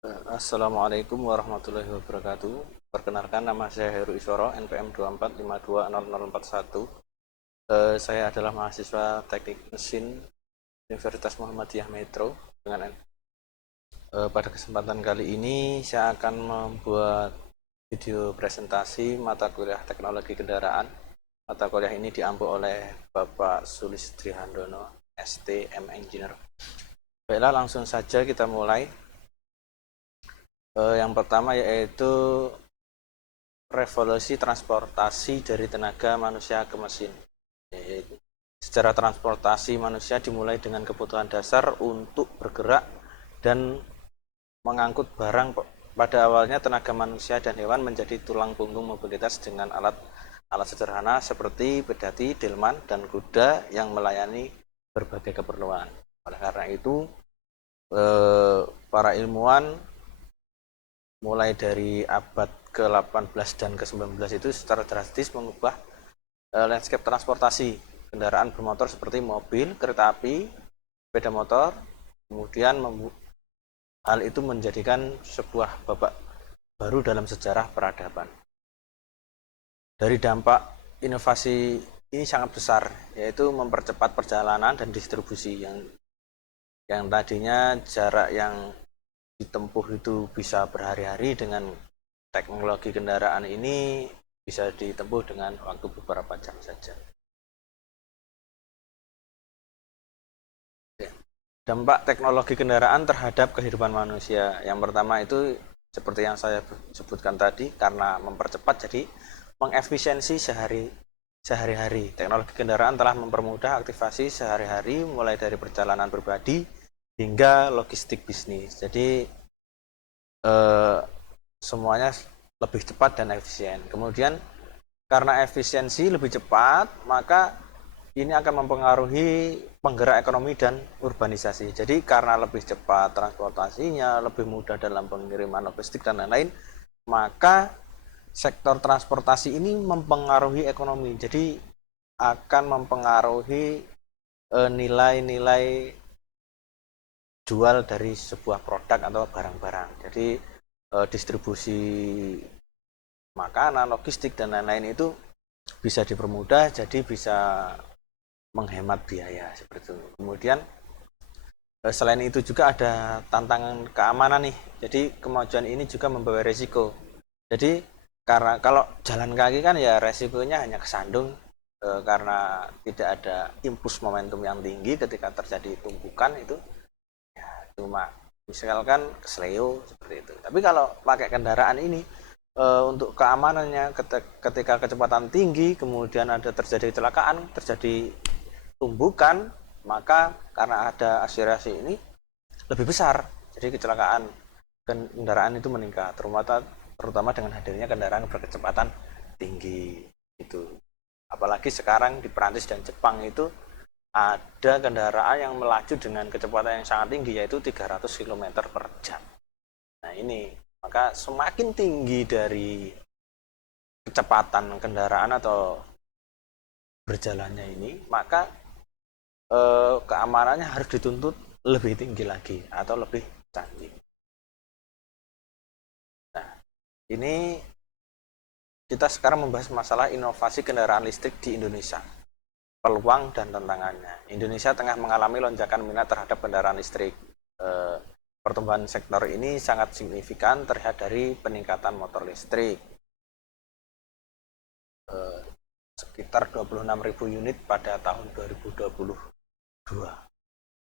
Assalamualaikum warahmatullahi wabarakatuh. Perkenalkan, nama saya Heru Isworo, NPM 24520041. Saya adalah mahasiswa Teknik Mesin Universitas Muhammadiyah Metro. Pada kesempatan kali ini saya akan membuat video presentasi mata kuliah Teknologi Kendaraan. Mata kuliah ini diampu oleh Bapak Sulistri Handono, STM Engineer. Baiklah, langsung saja kita mulai. Yang pertama yaitu revolusi transportasi dari tenaga manusia ke mesin. Secara transportasi manusia dimulai dengan kebutuhan dasar untuk bergerak dan mengangkut barang. Pada awalnya tenaga manusia dan hewan menjadi tulang punggung mobilitas dengan alat sederhana seperti pedati, delman, dan kuda yang melayani berbagai keperluan. Oleh karena itu, para ilmuwan mulai dari abad ke-18 dan ke-19 itu secara drastis mengubah landscape transportasi kendaraan bermotor seperti mobil, kereta api, sepeda motor. Kemudian hal itu menjadikan sebuah babak baru dalam sejarah peradaban. Dari dampak inovasi ini sangat besar, yaitu mempercepat perjalanan dan distribusi yang tadinya jarak yang ditempuh itu bisa berhari-hari, dengan teknologi kendaraan ini bisa ditempuh dengan waktu beberapa jam saja. Dampak teknologi kendaraan terhadap kehidupan manusia. Yang pertama itu seperti yang saya sebutkan tadi, karena mempercepat jadi mengefisiensi sehari-hari. Teknologi kendaraan telah mempermudah aktivasi sehari-hari mulai dari perjalanan pribadi hingga logistik bisnis. Jadi semuanya lebih cepat dan efisien. Kemudian karena efisiensi lebih cepat, maka ini akan mempengaruhi penggerak ekonomi dan urbanisasi. Jadi karena lebih cepat transportasinya, lebih mudah dalam pengiriman logistik dan lain-lain, maka sektor transportasi ini mempengaruhi ekonomi. Jadi akan mempengaruhi nilai-nilai jual dari sebuah produk atau barang-barang. Jadi distribusi makanan, logistik, dan lain-lain itu bisa dipermudah, jadi bisa menghemat biaya seperti itu. Kemudian selain itu juga ada tantangan keamanan nih. Jadi kemajuan ini juga membawa resiko. Jadi karena kalau jalan kaki kan ya resikonya hanya kesandung, karena tidak ada impuls momentum yang tinggi ketika terjadi tumpukan itu, ya cuma misalkan kesleo seperti itu. Tapi kalau pakai kendaraan ini, untuk keamanannya, ketika kecepatan tinggi kemudian ada terjadi kecelakaan, terjadi tumbukan, maka karena ada akselerasi ini lebih besar, jadi kecelakaan kendaraan itu meningkat, terutama dengan hadirnya kendaraan berkecepatan tinggi itu. Apalagi sekarang di Perancis dan Jepang itu ada kendaraan yang melaju dengan kecepatan yang sangat tinggi, yaitu 300 km per jam. Nah ini, maka semakin tinggi dari kecepatan kendaraan atau berjalannya ini, maka keamanannya harus dituntut lebih tinggi lagi atau lebih canggih. Nah, ini kita sekarang membahas masalah inovasi kendaraan listrik di Indonesia, peluang dan tantangannya. Indonesia tengah mengalami lonjakan minat terhadap kendaraan listrik. Pertumbuhan sektor ini sangat signifikan terlihat dari peningkatan motor listrik, sekitar 26.000 unit pada tahun 2022,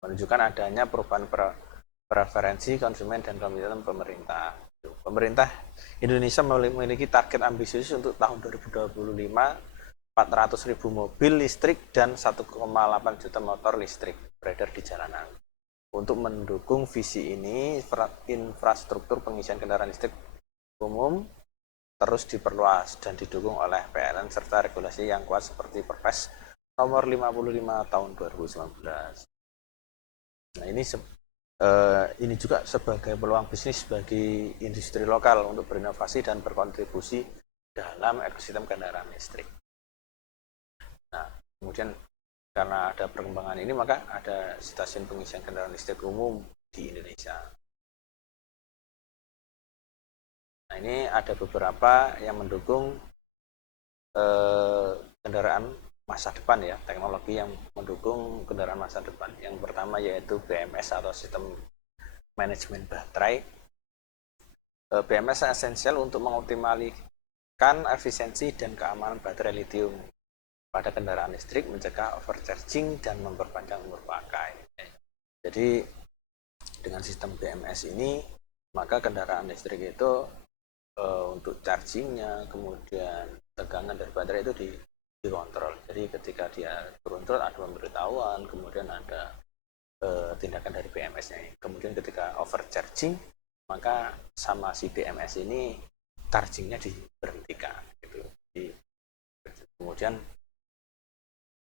menunjukkan adanya perubahan preferensi konsumen dan komitmen pemerintah. Pemerintah Indonesia memiliki target ambisius untuk tahun 2025, 400.000 mobil listrik dan 1,8 juta motor listrik beredar di jalanan. Untuk mendukung visi ini, infrastruktur pengisian kendaraan listrik umum terus diperluas dan didukung oleh PLN serta regulasi yang kuat seperti Perpres nomor 55 tahun 2019. Nah, ini juga sebagai peluang bisnis bagi industri lokal untuk berinovasi dan berkontribusi dalam ekosistem kendaraan listrik. Nah, kemudian karena ada perkembangan ini, maka ada stasiun pengisian kendaraan listrik umum di Indonesia. Nah, ini ada beberapa yang mendukung kendaraan masa depan ya, teknologi yang mendukung kendaraan masa depan. Yang pertama yaitu BMS atau sistem manajemen baterai. BMS esensial untuk mengoptimalkan efisiensi dan keamanan baterai lithium pada kendaraan listrik, mencegah overcharging dan memperpanjang umur pakai. Jadi dengan sistem BMS ini maka kendaraan listrik itu untuk chargingnya, kemudian tegangan dari baterai itu dikontrol. Jadi ketika dia beruntur ada pemberitahuan, kemudian ada tindakan dari BMS-nya. Kemudian ketika overcharging maka sama si BMS ini chargingnya diberhentikan gitu. Kemudian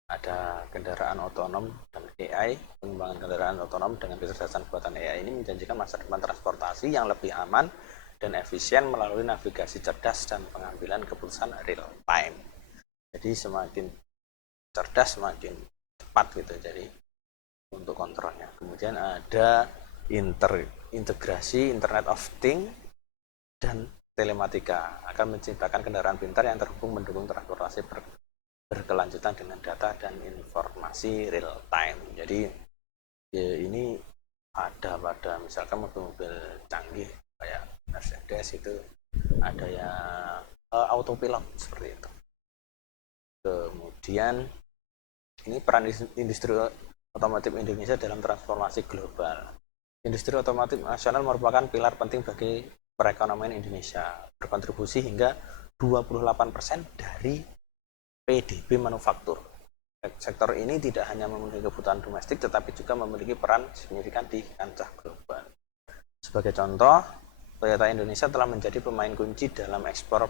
ada kendaraan otonom dan AI. Pengembangan kendaraan otonom dengan kecerdasan buatan AI ini menjanjikan masa depan transportasi yang lebih aman dan efisien melalui navigasi cerdas dan pengambilan keputusan real time. Jadi semakin cerdas semakin cepat gitu, jadi untuk kontrolnya. Kemudian ada integrasi Internet of Things dan telematika akan menciptakan kendaraan pintar yang terhubung mendukung transportasi berkelanjutan dengan data dan informasi real time. Jadi ya ini ada pada misalkan mobil-mobil canggih kayak Mercedes itu ada yang autopilot seperti itu. Kemudian ini peran industri otomotif Indonesia dalam transformasi global. Industri otomotif nasional merupakan pilar penting bagi perekonomian Indonesia, berkontribusi hingga 28% dari PDB manufaktur. Sektor ini tidak hanya memiliki kebutuhan domestik tetapi juga memiliki peran signifikan di kancah global. Sebagai contoh, Toyota Indonesia telah menjadi pemain kunci dalam ekspor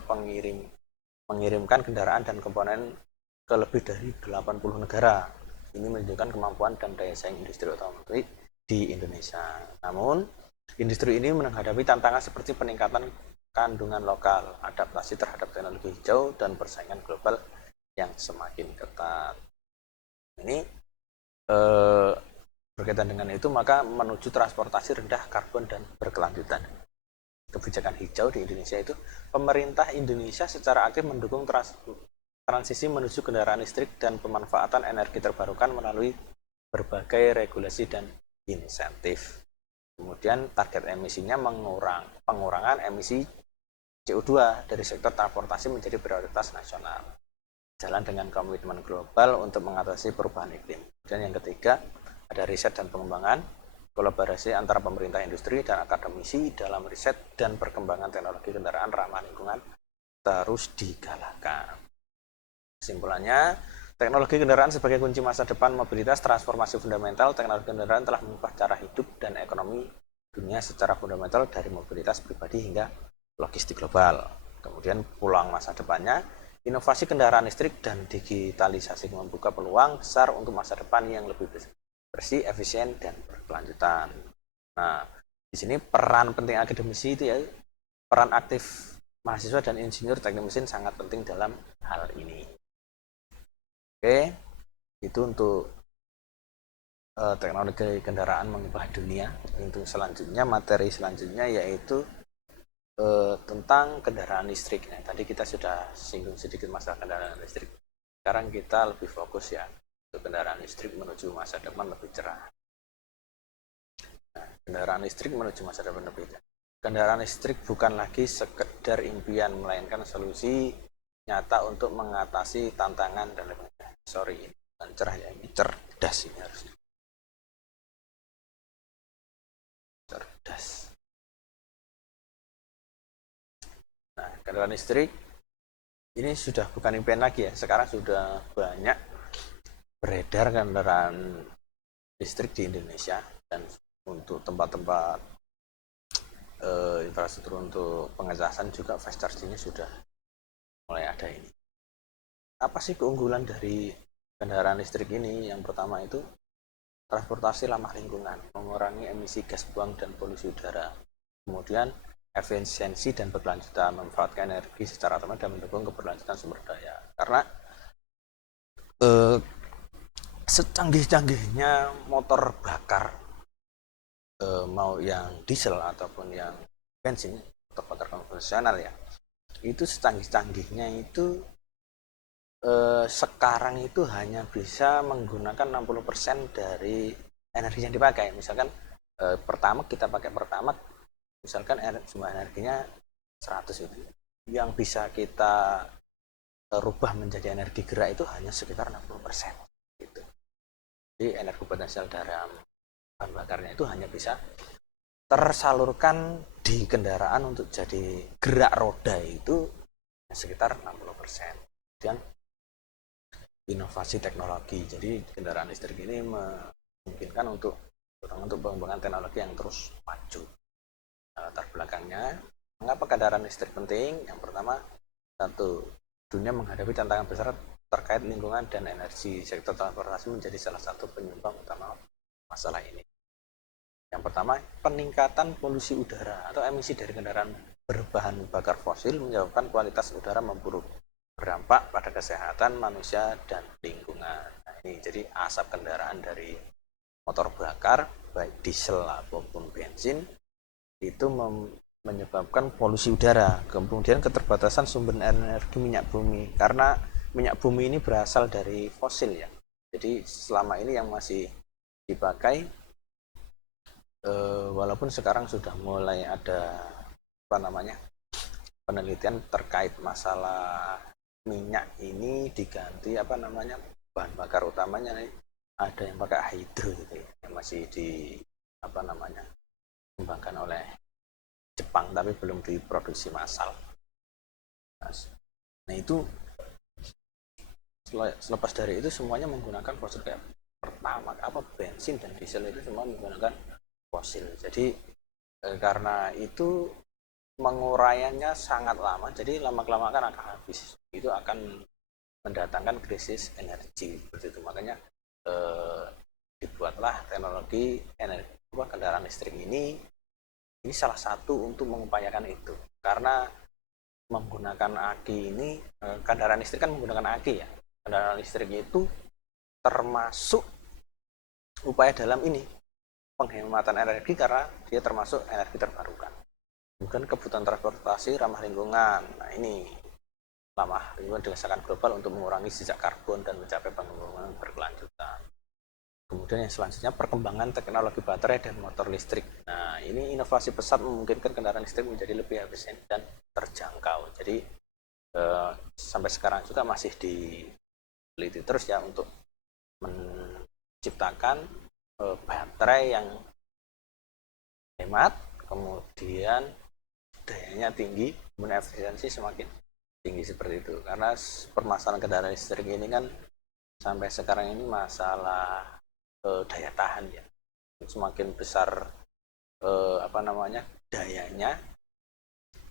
mengirimkan kendaraan dan komponen ke lebih dari 80 negara. Ini menunjukkan kemampuan dan daya saing industri otomotif di Indonesia. Namun, industri ini menghadapi tantangan seperti peningkatan kandungan lokal, adaptasi terhadap teknologi hijau, dan persaingan global yang semakin ketat. Ini berkaitan dengan itu, maka menuju transportasi rendah karbon dan berkelanjutan. Kebijakan hijau di Indonesia itu, pemerintah Indonesia secara aktif mendukung transisi menuju kendaraan listrik dan pemanfaatan energi terbarukan melalui berbagai regulasi dan insentif. Kemudian target emisinya pengurangan emisi CO2 dari sektor transportasi menjadi prioritas nasional. Jalan dengan komitmen global untuk mengatasi perubahan iklim. Dan yang ketiga, ada riset dan pengembangan, kolaborasi antara pemerintah, industri, dan akademisi dalam riset dan perkembangan teknologi kendaraan ramah lingkungan terus digalakkan. Kesimpulannya, teknologi kendaraan sebagai kunci masa depan mobilitas, transformasi fundamental. Teknologi kendaraan telah mengubah cara hidup dan ekonomi dunia secara fundamental dari mobilitas pribadi hingga logistik global. Kemudian pulang masa depannya, inovasi kendaraan listrik dan digitalisasi membuka peluang besar untuk masa depan yang lebih bersih, efisien, dan berkelanjutan. Nah, di sini peran penting akademisi itu ya, peran aktif mahasiswa dan insinyur teknik mesin sangat penting dalam hal ini. Oke, itu untuk teknologi kendaraan mengubah dunia. Untuk selanjutnya, materi selanjutnya yaitu tentang kendaraan listrik. Nah, tadi kita sudah singgung sedikit masalah kendaraan listrik. Sekarang kita lebih fokus ya untuk kendaraan listrik menuju masa depan lebih cerah. Nah, kendaraan listrik menuju masa depan lebih cerah. Kendaraan listrik bukan lagi sekedar impian, melainkan solusi nyata untuk mengatasi tantangan dan lebih ini bukan cerah ya, ini cerdas ini harusnya. Cerdas. Nah, kendaraan listrik ini sudah bukan impian lagi ya, sekarang sudah banyak beredar kendaraan listrik di Indonesia, dan untuk tempat-tempat infrastruktur untuk pengecasan juga fast charging-nya sudah mulai ada ini. Apa sih keunggulan dari kendaraan listrik ini? Yang pertama itu transportasi ramah lingkungan, mengurangi emisi gas buang dan polusi udara. Kemudian efisiensi dan berkelanjutan, memanfaatkan energi secara otomatis dan mendukung keberlanjutan sumber daya. Karena secanggih-canggihnya motor bakar, mau yang diesel ataupun yang bensin, motor bakar konvensional ya, itu secanggih-canggihnya itu sekarang itu hanya bisa menggunakan 60% dari energi yang dipakai. Misalkan pertama kita pakai pertama, misalkan jumlah energinya 100 itu, yang bisa kita rubah menjadi energi gerak itu hanya sekitar 60% gitu. Jadi energi potensial dalam bahan bakarnya itu hanya bisa tersalurkan di kendaraan untuk jadi gerak roda itu sekitar 60%. Kemudian inovasi teknologi, jadi kendaraan listrik ini memungkinkan untuk pengembangan teknologi yang terus maju. Latar belakangnya, mengapa kendaraan listrik penting? Yang pertama, satu, dunia menghadapi tantangan besar terkait lingkungan dan energi. Sektor transportasi menjadi salah satu penyumbang utama masalah ini. Yang pertama, peningkatan polusi udara atau emisi dari kendaraan berbahan bakar fosil menyebabkan kualitas udara memburuk, berdampak pada kesehatan manusia dan lingkungan. Nah, ini jadi asap kendaraan dari motor bakar, baik diesel maupun bensin, itu menyebabkan polusi udara. Kemudian keterbatasan sumber energi minyak bumi, karena minyak bumi ini berasal dari fosil ya. Jadi selama ini yang masih dipakai, walaupun sekarang sudah mulai ada penelitian terkait masalah minyak ini diganti bahan bakar utamanya ada yang pakai hydro gitu ya, yang masih dikembangkan oleh Jepang tapi belum diproduksi massal. Nah itu selepas dari itu semuanya menggunakan fosil, kayak pertama bensin dan diesel itu semua menggunakan fosil. Jadi karena itu penguraiannya sangat lama, jadi lama-kelamaan akan habis. Itu akan mendatangkan krisis energi seperti itu. Makanya dibuatlah teknologi kendaraan listrik ini salah satu untuk mengupayakan itu. Karena menggunakan aki ini, kendaraan listrik kan menggunakan aki ya. Kendaraan listrik itu termasuk upaya dalam ini penghematan energi karena dia termasuk energi terbarukan. Kemudian kebutuhan transportasi ramah lingkungan. Nah ini ramah lingkungan desakan global untuk mengurangi jejak karbon dan mencapai pengembangan berkelanjutan. Kemudian yang selanjutnya perkembangan teknologi baterai dan motor listrik. Nah ini inovasi pesat memungkinkan kendaraan listrik menjadi lebih efisien dan terjangkau. Jadi sampai sekarang juga masih diteliti terus ya untuk menciptakan baterai yang hemat, kemudian dayanya tinggi, kemudian efisiensi semakin tinggi seperti itu. Karena permasalahan kendaraan listrik ini kan sampai sekarang ini masalah daya tahan ya. Semakin besar dayanya,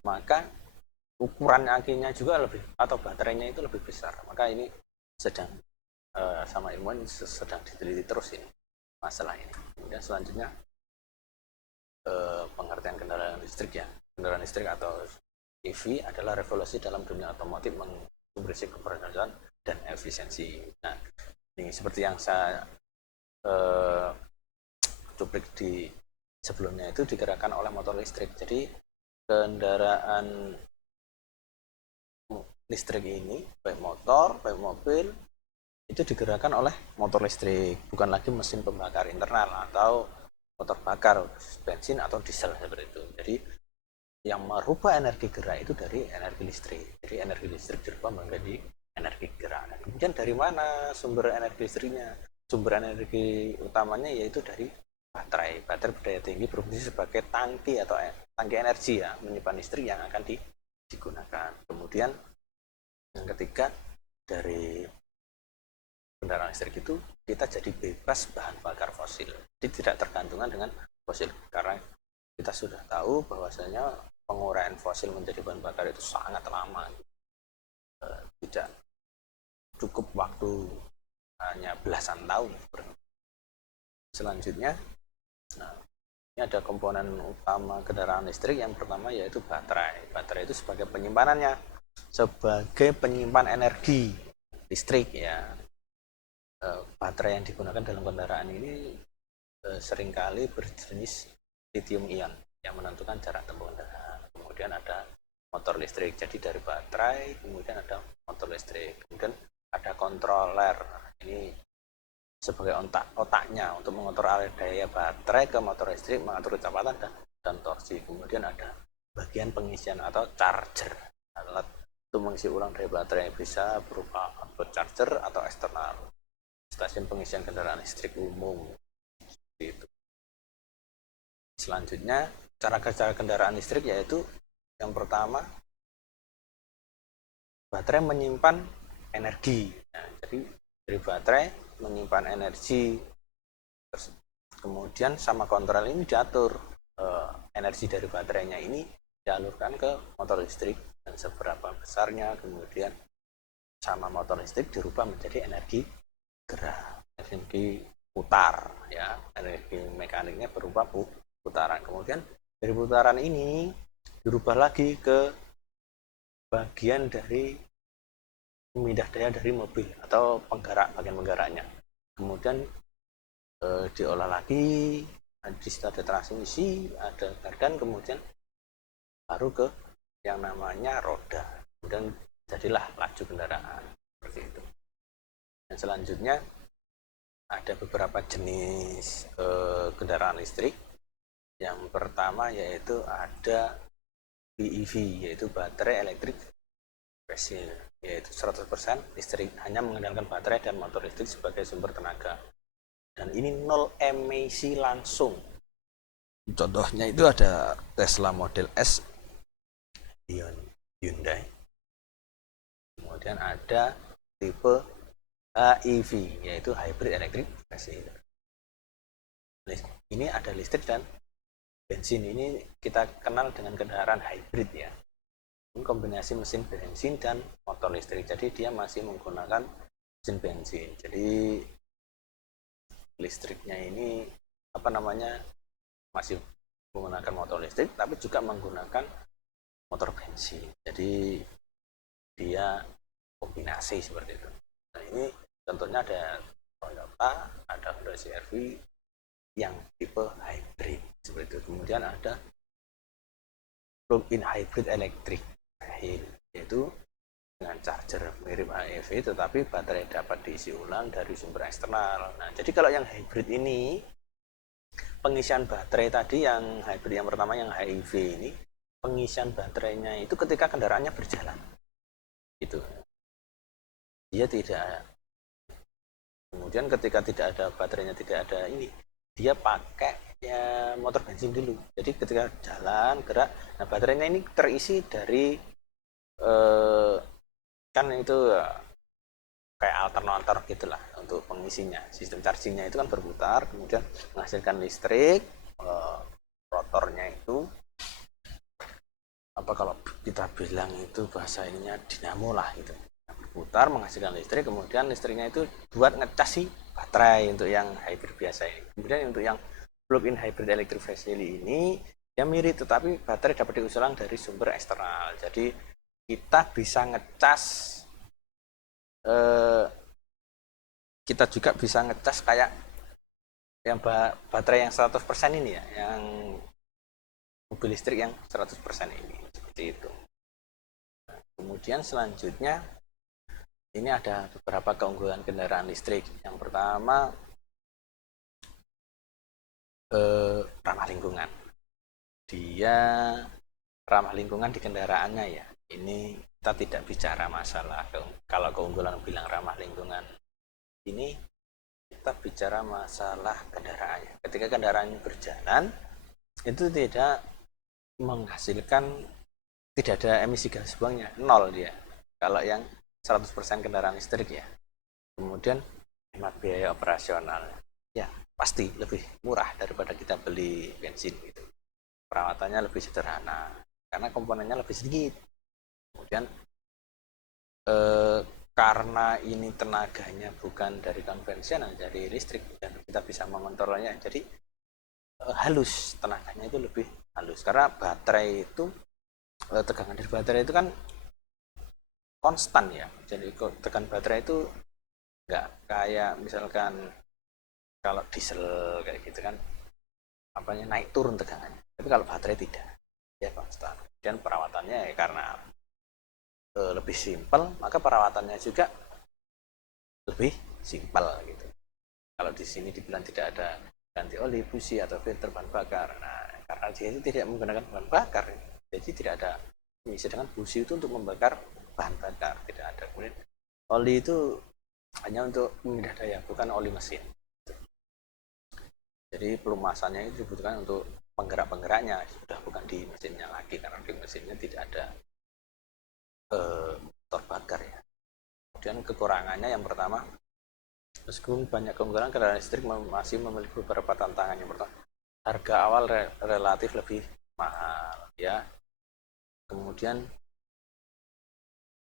maka ukuran akinya juga lebih, atau baterainya itu lebih besar. Maka ini sedang sama ilmuwan sedang diteliti terus ini masalah ini. Kemudian selanjutnya pengertian kendaraan listrik ya. Kendaraan listrik atau EV adalah revolusi dalam dunia otomotif berisi keberlanjutan dan efisiensi. Nah, ini seperti yang saya cuplik di sebelumnya, itu digerakkan oleh motor listrik. Jadi kendaraan listrik ini, baik motor, baik mobil, itu digerakkan oleh motor listrik, bukan lagi mesin pembakar internal atau motor bakar bensin atau diesel seperti itu. Jadi yang merubah energi gerak itu dari energi listrik. Jadi energi listrik dirubah menjadi energi gerak. Nah, kemudian dari mana sumber energi listriknya? Sumber energi utamanya yaitu dari baterai. Baterai berdaya tinggi berfungsi sebagai tangki atau tangki energi ya, menyimpan listrik yang akan digunakan. Kemudian yang ketiga, dari kendaraan listrik itu kita jadi bebas bahan bakar fosil. Jadi tidak tergantungan dengan fosil, karena kita sudah tahu bahwasanya penguraian fosil menjadi bahan bakar itu sangat lama, tidak cukup waktu hanya belasan tahun. Selanjutnya, ini ada komponen utama kendaraan listrik. Yang pertama yaitu baterai. Baterai itu sebagai penyimpanannya, sebagai penyimpan energi listrik ya. Baterai yang digunakan dalam kendaraan ini seringkali berjenis lithium ion yang menentukan jarak tempuh kendaraan. Kemudian ada motor listrik. Jadi dari baterai kemudian ada motor listrik, kemudian ada controller, ini sebagai otaknya untuk mengatur alur daya baterai ke motor listrik, mengatur kecepatan dan torsi. Kemudian ada bagian pengisian atau charger, alat untuk mengisi ulang daya baterai, bisa berupa outboard charger atau eksternal, stasiun pengisian kendaraan listrik umum gitu. Selanjutnya cara kerja kendaraan listrik yaitu yang pertama, baterai menyimpan energi. Nah, jadi dari baterai menyimpan energi, kemudian sama kontrol ini diatur energi dari baterainya ini dialurkan ke motor listrik dan seberapa besarnya, kemudian sama motor listrik dirubah menjadi energi gerak, energi putar ya, energi mekaniknya berupa putaran. Kemudian dari putaran ini dirubah lagi ke bagian dari pemindah daya dari mobil atau penggerak, bagian penggeraknya. Kemudian diolah lagi, di situ ada transmisi, ada gardan, kemudian baru ke yang namanya roda, kemudian jadilah laju kendaraan seperti itu. Dan selanjutnya ada beberapa jenis kendaraan listrik. Yang pertama yaitu ada BEV, yaitu baterai elektrik fosil, yaitu 100% listrik, hanya mengandalkan baterai dan motor listrik sebagai sumber tenaga. Dan ini nol emisi langsung. Contohnya itu ada Tesla Model S, Hyundai. Kemudian ada tipe HEV, yaitu hybrid electric vehicle. Ini ada listrik dan bensin. Ini kita kenal dengan kendaraan hybrid ya. Ini kombinasi mesin bensin dan motor listrik. Jadi dia masih menggunakan mesin bensin. Jadi listriknya ini masih menggunakan motor listrik, tapi juga menggunakan motor bensin. Jadi dia kombinasi seperti itu. Nah, ini contohnya ada Toyota, ada Honda CR-V yang tipe hybrid seperti itu. Kemudian ada plug-in hybrid electric vehicle, yaitu dengan charger mirip HEV tetapi baterai dapat diisi ulang dari sumber eksternal. Nah, jadi kalau yang hybrid ini, pengisian baterai tadi yang hybrid yang pertama yang HEV ini, pengisian baterainya itu ketika kendaraannya berjalan. Itu. Dia tidak, kemudian ketika tidak ada baterainya, tidak ada ini, dia pakai ya motor bensin dulu. Jadi ketika jalan gerak, nah baterainya ini terisi dari kan itu kayak alternator gitulah untuk pengisinya. Sistem chargingnya itu kan berputar, kemudian menghasilkan listrik. Rotornya itu apa kalau kita bilang itu bahasa ininya dinamo lah gitu, berputar menghasilkan listrik, kemudian listriknya itu buat ngecas si baterai untuk yang hybrid biasa ini. Kemudian untuk yang plug-in hybrid electric vehicle ini ya mirip, tetapi baterai dapat diisi ulang dari sumber eksternal. Jadi kita bisa ngecas, kita juga bisa ngecas kayak yang baterai yang 100% ini ya, yang mobil listrik yang 100% ini, seperti itu. Nah, kemudian selanjutnya ini ada beberapa keunggulan kendaraan listrik. Yang pertama, ramah lingkungan. Dia ramah lingkungan di kendaraannya ya. Ini kita tidak bicara masalah kalau keunggulan bilang ramah lingkungan. Ini kita bicara masalah kendaraannya. Ketika kendaraan berjalan itu tidak menghasilkan, tidak ada emisi gas buangnya, nol dia. Kalau yang 100% kendaraan listrik ya. Kemudian hemat biaya operasional. Ya, pasti lebih murah daripada kita beli bensin gitu. Perawatannya lebih sederhana karena komponennya lebih sedikit. Kemudian karena ini tenaganya bukan dari konvensional, dari listrik, dan kita bisa mengontrolnya, jadi halus, tenaganya itu lebih halus karena baterai itu, tegangan dari baterai itu kan konstan ya. Jadi tegangan baterai itu nggak kayak misalkan kalau diesel kayak gitu kan, apanya naik turun tegangannya, tapi kalau baterai tidak, ya konstan. Dan perawatannya ya karena lebih simpel, maka perawatannya juga lebih simpel gitu. Kalau di sini dibilang tidak ada ganti oli, busi atau filter bahan bakar, nah karena dia itu tidak menggunakan bahan bakar, jadi tidak ada ini. Sedangkan busi itu untuk membakar bahan bakar, tidak ada. Kemudian oli itu hanya untuk memindah daya, bukan oli mesin. Jadi pelumasannya itu dibutuhkan untuk penggerak-penggeraknya, sudah bukan di mesinnya lagi, karena di mesinnya tidak ada motor bakar ya. Kemudian kekurangannya yang pertama, meskipun banyak keunggulan, kendaraan listrik masih memiliki beberapa tantangan. Yang pertama, harga awal relatif lebih mahal ya. Kemudian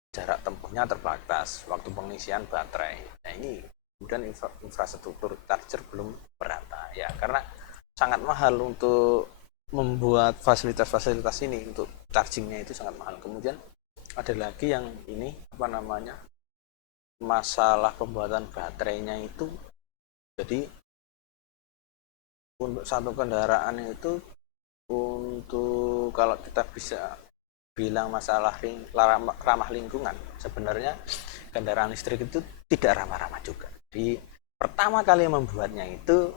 jarak tempuhnya terbatas, waktu pengisian baterai. Nah ini kemudian infrastruktur charger belum merata ya, karena sangat mahal untuk membuat fasilitas-fasilitas ini, untuk chargingnya itu sangat mahal. Kemudian ada lagi yang ini apa namanya, masalah pembuatan baterainya itu. Jadi untuk satu kendaraan itu, untuk kalau kita bisa bilang masalah ramah lingkungan, sebenarnya kendaraan listrik itu tidak ramah-ramah juga. Di pertama kali membuatnya itu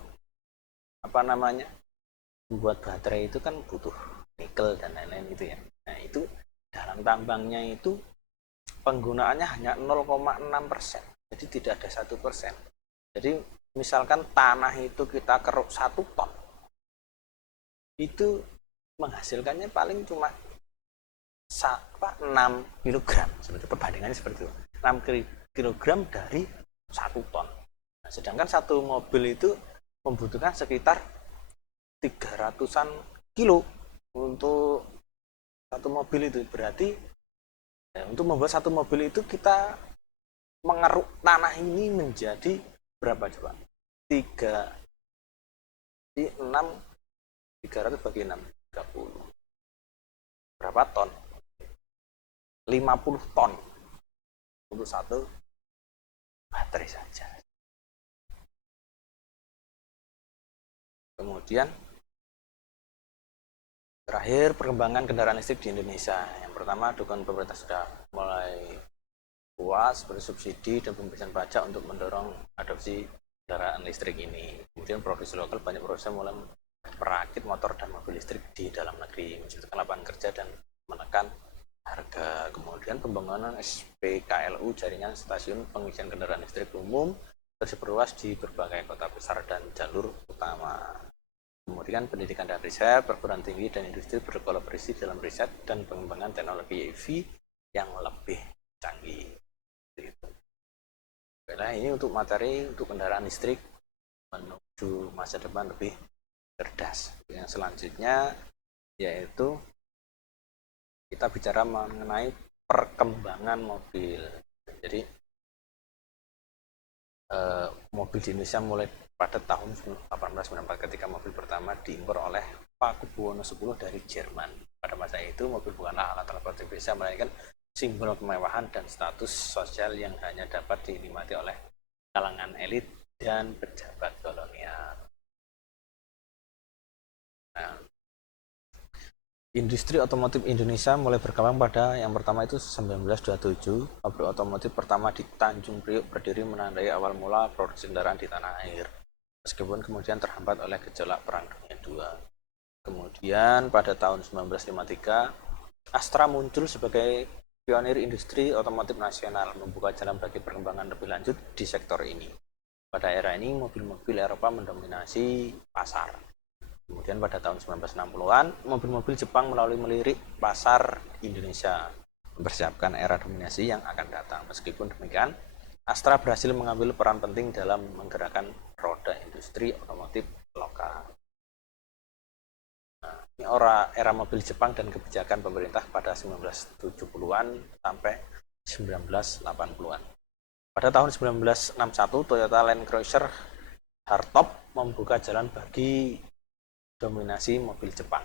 apa namanya, membuat baterai itu kan butuh nikel dan lain-lain itu ya. Nah itu dalam tambangnya itu penggunaannya hanya 0,6%, jadi tidak ada 1%. Jadi misalkan tanah itu kita keruk 1 ton, itu menghasilkannya paling cuma 6 kg, seperti perbandingannya seperti itu, 6 kg dari 1 ton. Nah, sedangkan satu mobil itu membutuhkan sekitar 300-an kilo untuk satu mobil itu. Berarti ya, untuk membuat satu mobil itu kita mengeruk tanah ini menjadi berapa coba? 300 bagi 6, 30. Berapa ton? 50 ton untuk satu baterai saja. Kemudian terakhir, perkembangan kendaraan listrik di Indonesia. Yang pertama, dukungan pemerintah sudah mulai puas bersubsidi dan pembebasan pajak untuk mendorong adopsi kendaraan listrik ini. Kemudian produksi lokal, banyak perusahaan mulai merakit motor dan mobil listrik di dalam negeri, menciptakan lapangan kerja dan menekan harga. Kemudian pembangunan SPKLU, jaringan stasiun pengisian kendaraan listrik umum, tersebarluas di berbagai kota besar dan jalur utama. Kemudian pendidikan dan riset, perguruan tinggi dan industri berkolaborasi dalam riset dan pengembangan teknologi EV yang lebih canggih. Nah, ini untuk materi untuk kendaraan listrik menuju masa depan lebih cerdas. Yang selanjutnya yaitu kita bicara mengenai perkembangan mobil. Jadi mobil di Indonesia mulai pada tahun 1894 ketika mobil pertama diimpor oleh Pakubuwono X dari Jerman. Pada masa itu mobil bukanlah alat transportasi biasa, melainkan simbol kemewahan dan status sosial yang hanya dapat dinikmati oleh kalangan elit dan pejabat kolonial. Nah, industri otomotif Indonesia mulai berkembang pada yang pertama itu 1927. Pabrik otomotif pertama di Tanjung Priok berdiri, menandai awal mula produksi kendaraan di tanah air, meskipun kemudian terhambat oleh gejolak Perang Dunia II. Kemudian pada tahun 1953, Astra muncul sebagai pionir industri otomotif nasional, membuka jalan bagi perkembangan lebih lanjut di sektor ini. Pada era ini, mobil-mobil Eropa mendominasi pasar. Kemudian pada tahun 1960-an, mobil-mobil Jepang melalui melirik pasar Indonesia, mempersiapkan era dominasi yang akan datang. Meskipun demikian, Astra berhasil mengambil peran penting dalam menggerakkan roda industri otomotif lokal. Nah, ini era mobil Jepang dan kebijakan pemerintah pada 1970-an sampai 1980-an. Pada tahun 1961, Toyota Land Cruiser hardtop membuka jalan bagi dominasi mobil Jepang.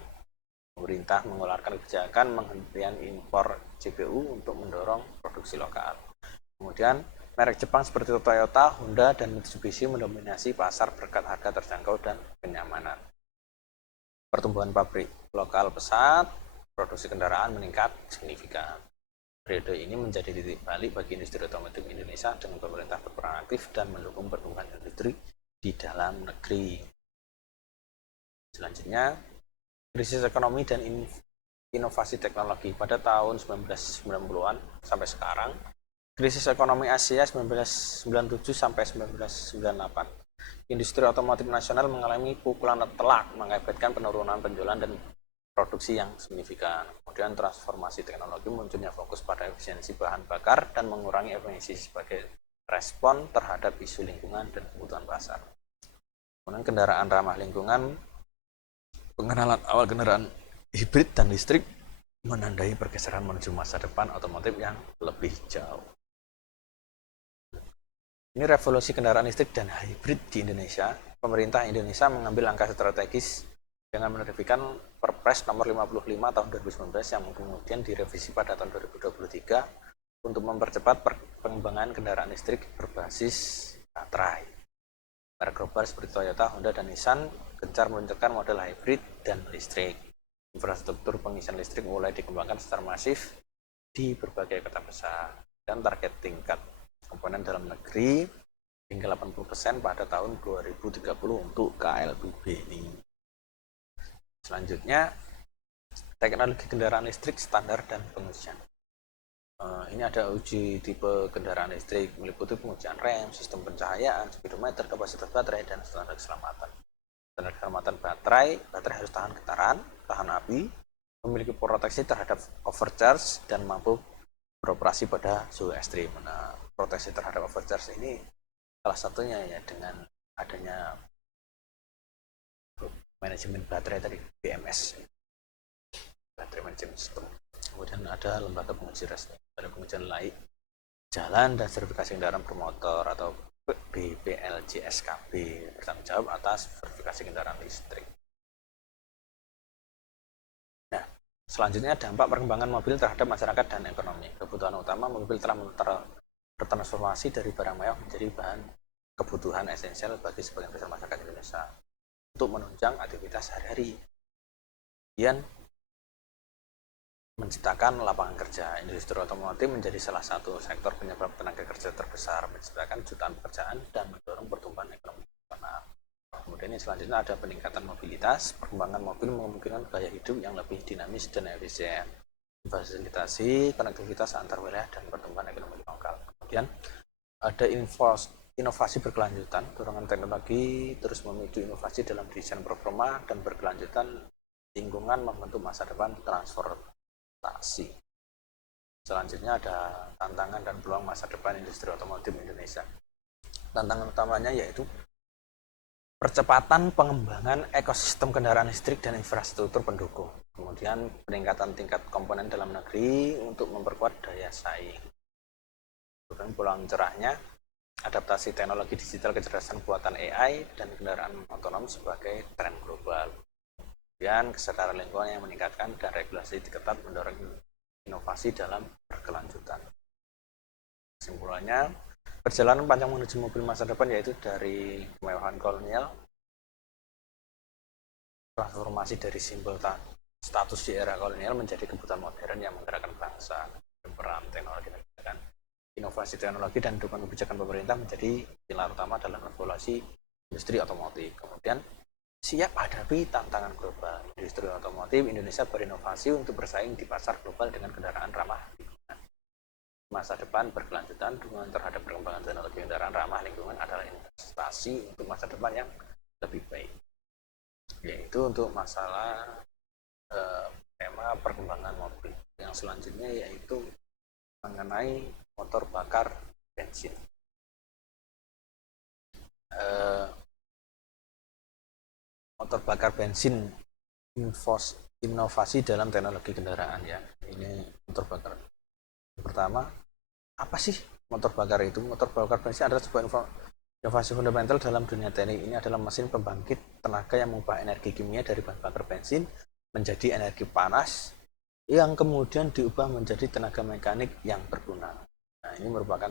Pemerintah mengeluarkan kebijakan penghentian impor CPU untuk mendorong produksi lokal. Kemudian merek Jepang seperti Toyota, Honda, dan Mitsubishi mendominasi pasar berkat harga terjangkau dan kenyamanan. Pertumbuhan pabrik lokal pesat, produksi kendaraan meningkat signifikan. Periode ini menjadi titik balik bagi industri otomotif Indonesia dengan pemerintah berperan aktif dan mendukung pertumbuhan industri di dalam negeri. Selanjutnya, krisis ekonomi dan inovasi teknologi pada tahun 1990-an sampai sekarang. Krisis ekonomi Asia 1997 sampai 1998. Industri otomotif nasional mengalami pukulan telak mengakibatkan penurunan penjualan dan produksi yang signifikan. Kemudian transformasi teknologi, munculnya fokus pada efisiensi bahan bakar dan mengurangi emisi sebagai respon terhadap isu lingkungan dan kebutuhan pasar. Kemudian kendaraan ramah lingkungan, pengenalan awal kendaraan hibrid dan listrik menandai pergeseran menuju masa depan otomotif yang lebih jauh. Ini revolusi kendaraan listrik dan hibrid di Indonesia. Pemerintah Indonesia mengambil langkah strategis dengan menerbitkan Perpres nomor 55 tahun 2019 yang kemudian direvisi pada tahun 2023 untuk mempercepat pengembangan kendaraan listrik berbasis baterai. Merek global seperti Toyota, Honda, dan Nissan gencar meluncurkan model hibrid dan listrik. Infrastruktur pengisian listrik mulai dikembangkan secara masif di berbagai kota besar dan target tingkat komponen dalam negeri hingga 80% pada tahun 2030 untuk KLBB ini. Selanjutnya, teknologi kendaraan listrik standar dan pengujian. Ini ada uji tipe kendaraan listrik, meliputi pengujian rem, sistem pencahayaan, speedometer, kapasitas baterai, dan standar keselamatan. Standar keselamatan baterai harus tahan getaran, tahan api, memiliki proteksi terhadap overcharge, dan mampu beroperasi pada suhu ekstrim. Nah, proteksi terhadap overcharge ini salah satunya ya dengan adanya manajemen baterai tadi, BMS, baterai management system. Kemudian ada lembaga penguji resmi, ada pengujian laik jalan dan sertifikasi kendaraan bermotor atau BPLJSKB, bertanggung jawab atas sertifikasi kendaraan listrik. Nah, selanjutnya dampak perkembangan mobil terhadap masyarakat dan ekonomi. Kebutuhan utama mobil telah bertransformasi dari barang mewah menjadi bahan kebutuhan esensial bagi sebagian besar masyarakat Indonesia untuk menunjang aktivitas sehari-hari. Kemudian menciptakan lapangan kerja. Industri otomotif menjadi salah satu sektor penyebab tenaga kerja terbesar, menciptakan jutaan pekerjaan dan mendorong pertumbuhan ekonomi nasional. Kemudian yang selanjutnya ada peningkatan mobilitas. Perkembangan mobil memungkinkan gaya hidup yang lebih dinamis dan efisien, fasilitasi konektivitas antar wilayah dan pertumbuhan ekonomi lokal. Kemudian ada inovasi berkelanjutan, dorongan teknologi terus memicu inovasi dalam desain performa dan berkelanjutan lingkungan membentuk masa depan transportasi. Selanjutnya ada tantangan dan peluang masa depan industri otomotif Indonesia. Tantangan utamanya yaitu percepatan pengembangan ekosistem kendaraan listrik dan infrastruktur pendukung. Kemudian peningkatan tingkat komponen dalam negeri untuk memperkuat daya saing. Kemudian peluang cerahnya adaptasi teknologi digital, kecerdasan buatan AI, dan kendaraan otonom sebagai tren global. Kemudian kesadaran lingkungan yang meningkatkan dan regulasi ketat mendorong inovasi dalam berkelanjutan. Kesimpulannya, perjalanan panjang menuju mobil masa depan yaitu dari kemewahan kolonial, transformasi dari simbol status di era kolonial menjadi kebutuhan modern yang menggerakkan bangsa. Peran teknologi dan inovasi teknologi dan dukungan kebijakan pemerintah menjadi pilar utama dalam revolusi industri otomotif. Kemudian siap hadapi tantangan global. Industri otomotif Indonesia berinovasi untuk bersaing di pasar global dengan kendaraan ramah lingkungan. Masa depan berkelanjutan, dukungan terhadap perkembangan teknologi kendaraan ramah lingkungan adalah investasi untuk masa depan yang lebih baik. Yaitu untuk masalah tema perkembangan mobil. Yang selanjutnya yaitu mengenai motor bakar bensin. Motor bakar bensin, inovasi dalam teknologi kendaraan ya. Ini motor bakar. Yang pertama, apa sih motor bakar itu? Motor bakar bensin adalah sebuah inovasi fundamental dalam dunia teknik. Ini adalah mesin pembangkit tenaga yang mengubah energi kimia dari bahan bakar bensin menjadi energi panas yang kemudian diubah menjadi tenaga mekanik yang berguna. Nah, ini merupakan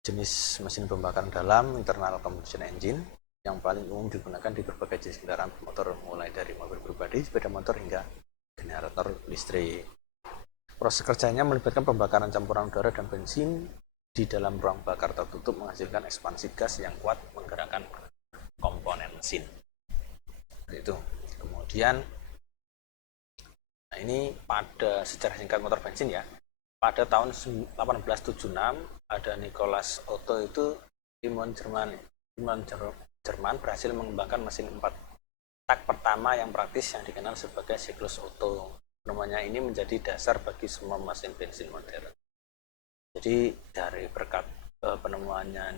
jenis mesin pembakaran dalam internal combustion engine yang paling umum digunakan di berbagai jenis kendaraan bermotor mulai dari mobil pribadi, sepeda motor hingga generator listrik. Proses kerjanya melibatkan pembakaran campuran udara dan bensin di dalam ruang bakar tertutup menghasilkan ekspansi gas yang kuat menggerakkan komponen mesin. Itu. Kemudian, nah ini pada sejarah singkat motor bensin ya. Pada tahun 1876 ada Nicholas Otto itu ilmuwan Jerman berhasil mengembangkan mesin 4 tak pertama yang praktis yang dikenal sebagai siklus Otto. Penemuannya ini menjadi dasar bagi semua mesin bensin modern. Jadi dari berkat penemuannya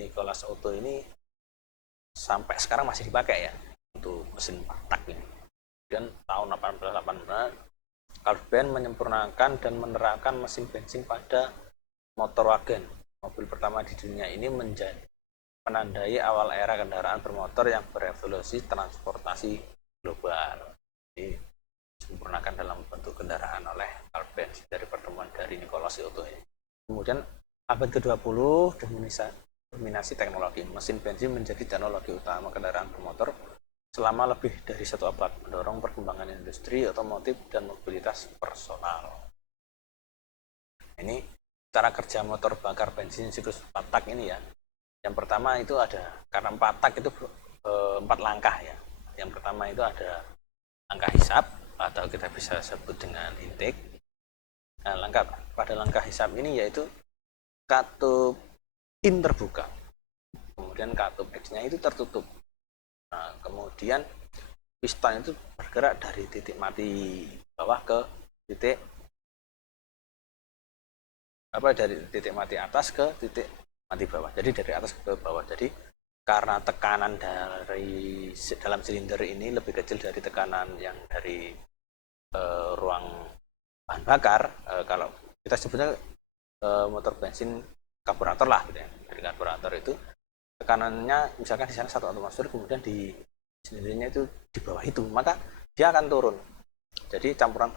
Nicholas Otto ini sampai sekarang masih dipakai ya untuk mesin 4 tak ini. Dan tahun 1880 Carl Benz menyempurnakan dan menerapkan mesin bensin pada motor wagen. Mobil pertama di dunia ini menandai awal era kendaraan bermotor yang berevolusi transportasi global. Jadi disempurnakan dalam bentuk kendaraan oleh Carl Benz dari pertemuan dari Nicholas Otto ini. Kemudian abad ke-20 dominasi teknologi. Mesin bensin menjadi teknologi utama kendaraan bermotor selama lebih dari 1 abad, mendorong perkembangan industri otomotif dan mobilitas personal. Ini cara kerja motor bakar bensin siklus 4 tak ini ya. Yang pertama itu ada, karena 4 tak itu 4 langkah ya. Yang pertama itu ada langkah hisap, atau kita bisa sebut dengan intake. Nah, pada langkah hisap ini yaitu katup in terbuka, kemudian katup X-nya itu tertutup. Nah, kemudian piston itu bergerak dari titik mati bawah ke titik dari titik mati atas ke titik mati bawah. Jadi dari atas ke bawah. Jadi karena tekanan dari dalam silinder ini lebih kecil dari tekanan yang dari ruang bahan bakar, kalau kita sebutnya motor bensin karburator lah gitu ya. Dari karburator itu tekanannya misalkan di sana 1 atmosfer, kemudian di silindernya itu di bawah itu, maka dia akan turun. Jadi campuran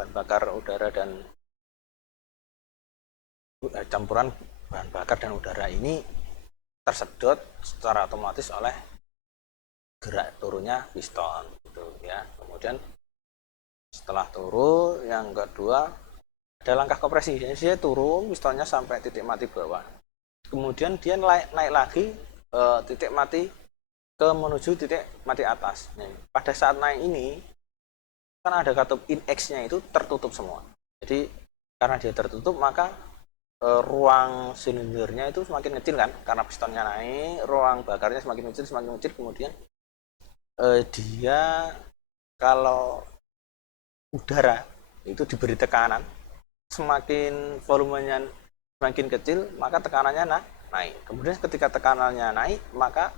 bahan bakar dan udara ini tersedot secara otomatis oleh gerak turunnya piston gitu ya. Kemudian setelah turun, yang kedua ada langkah kompresi. Jadi dia turun pistonnya sampai titik mati bawah. Kemudian dia naik lagi titik mati menuju titik mati atas. Nah, pada saat naik ini kan ada katup in X-nya itu tertutup semua. Jadi karena dia tertutup, maka ruang silindernya itu semakin kecil kan, karena pistonnya naik, ruang bakarnya semakin kecil, kemudian dia kalau udara itu diberi tekanan, semakin volumenya semakin kecil, maka tekanannya naik. Kemudian ketika tekanannya naik, maka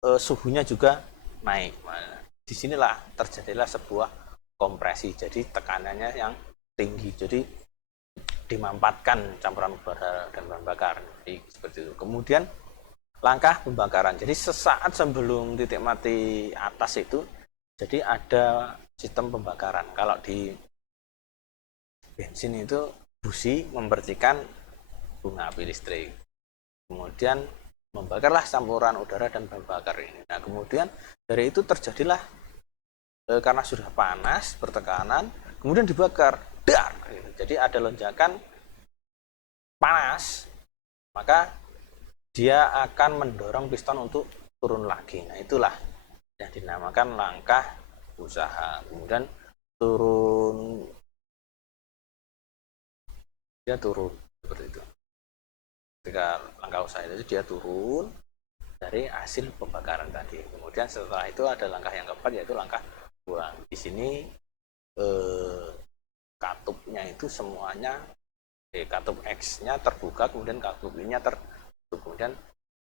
suhunya juga naik. Nah, disinilah terjadilah sebuah kompresi. Jadi tekanannya yang tinggi. Jadi dimampatkan campuran udara dan bahan bakar. Jadi seperti itu. Kemudian langkah pembakaran. Jadi sesaat sebelum titik mati atas itu, jadi ada sistem pembakaran. Kalau di bensin itu busi membersihkan bunga api listrik. Kemudian membakarlah campuran udara dan bahan bakar ini. Nah, kemudian dari itu terjadilah karena sudah panas, bertekanan, kemudian dibakar. Dar, gitu. Jadi ada lonjakan panas, maka dia akan mendorong piston untuk turun lagi. Nah, itulah yang dinamakan langkah usaha. Kemudian dia turun seperti itu. Ketika langkah usaha itu dia turun dari hasil pembakaran tadi. Kemudian setelah itu ada langkah yang keempat, yaitu langkah buang. Di sini katupnya itu semuanya katup X-nya terbuka, kemudian katup I-nya tertutup. Kemudian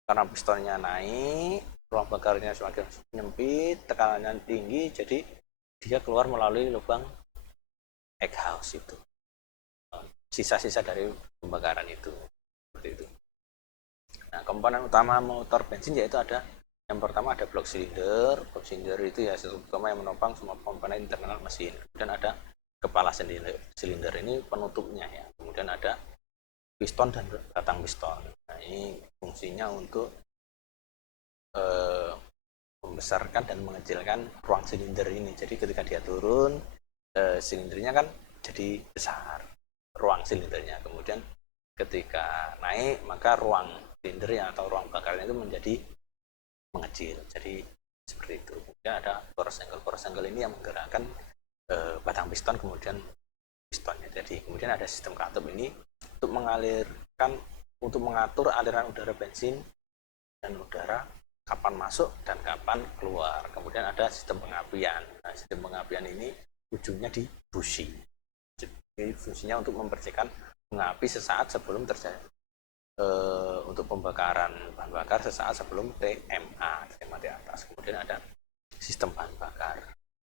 karena pistonnya naik, ruang bakarnya semakin menyempit, tekanannya tinggi, jadi dia keluar melalui lubang exhaust itu. Sisa-sisa dari pembakaran itu. Seperti itu. Nah, komponen utama motor bensin yaitu ada, yang pertama ada blok silinder. Blok silinder itu ya sistem utama yang menopang semua komponen internal mesin. Kemudian ada kepala silinder ini penutupnya ya. Kemudian ada piston dan batang piston. Nah, ini fungsinya untuk membesarkan dan mengecilkan ruang silinder ini. Jadi ketika dia turun, silindernya kan jadi besar, ruang silindernya. Kemudian ketika naik maka ruang silindernya atau ruang bakarnya itu menjadi mengecil. Jadi seperti itu. Kemudian ada poros angle ini yang menggerakkan batang piston, kemudian pistonnya. Jadi kemudian ada sistem katup ini untuk mengatur aliran udara bensin dan udara kapan masuk dan kapan keluar. Kemudian ada sistem pengapian. Nah, sistem pengapian ini ujungnya di busi. Jadi fungsinya untuk membersihkan mengapi sesaat sebelum terjadi untuk pembakaran bahan bakar sesaat sebelum TMA di atas. Kemudian ada sistem bahan bakar,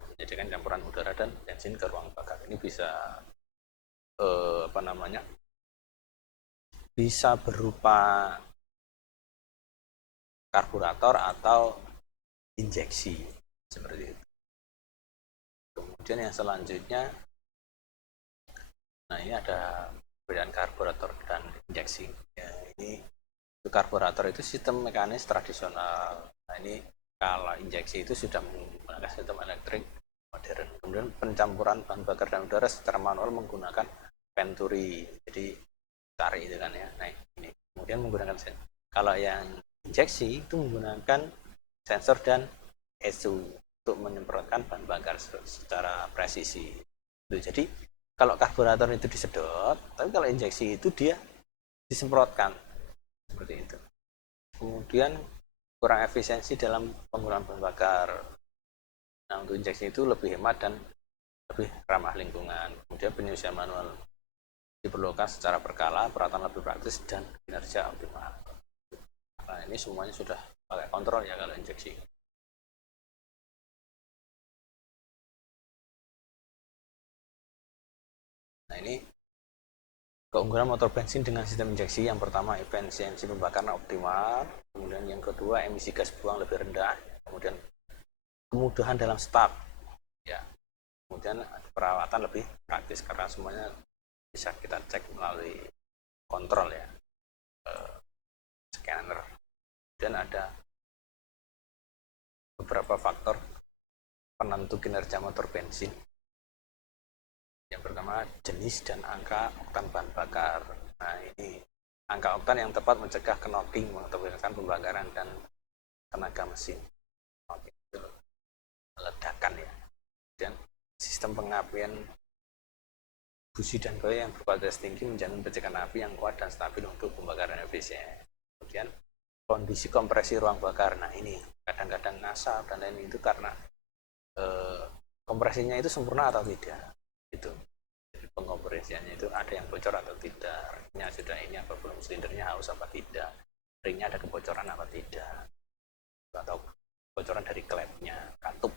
menjadikan campuran udara dan bensin ke ruang bakar. Ini bisa bisa berupa karburator atau injeksi seperti itu. Kemudian yang selanjutnya, nah ini ada perbedaan karburator dan injeksi. Ya, ini karburator itu sistem mekanis tradisional. Nah ini kalau injeksi itu sudah menggunakan sistem elektrik modern. Kemudian pencampuran bahan bakar dan udara secara manual menggunakan venturi. Jadi tarik itu kan ya. Nah ini kemudian menggunakan kalau yang injeksi itu menggunakan sensor dan ECU untuk menyemprotkan bahan bakar secara presisi. Jadi kalau karburator itu disedot, tapi kalau injeksi itu dia disemprotkan seperti itu. Kemudian kurang efisiensi dalam penggunaan bahan bakar. Nah untuk injeksi itu lebih hemat dan lebih ramah lingkungan. Kemudian penyusian manual diperlukan secara berkala, peralatan lebih praktis dan kinerja optimal. Nah ini semuanya sudah pakai kontrol ya kalau injeksi. Nah ini keunggulan motor bensin dengan sistem injeksi. Yang pertama, efisiensi pembakaran optimal. Kemudian yang kedua, emisi gas buang lebih rendah. Kemudian kemudahan dalam start. Ya. Kemudian perawatan lebih praktis karena semuanya bisa kita cek melalui kontrol ya, scanner. Dan ada beberapa faktor penentu kinerja motor bensin. Yang pertama, jenis dan angka oktan bahan bakar. Nah ini angka oktan yang tepat mencegah knocking, mengakibatkan pembakaran dan tenaga mesin. Oke, itu ledakan ya. Dan sistem pengapian busi dan koil yang berkualitas tinggi menjamin percikan api yang kuat dan stabil untuk pembakaran efisien. Kemudian kondisi kompresi ruang bakar. Nah ini kadang-kadang ngasap dan lain itu karena kompresinya itu sempurna atau tidak. Itu jadi pengompresiannya itu ada yang bocor atau tidak, ringnya sudah ini apa belum, silindernya haus apa tidak, ringnya ada kebocoran apa tidak, atau kebocoran dari klepnya, katup,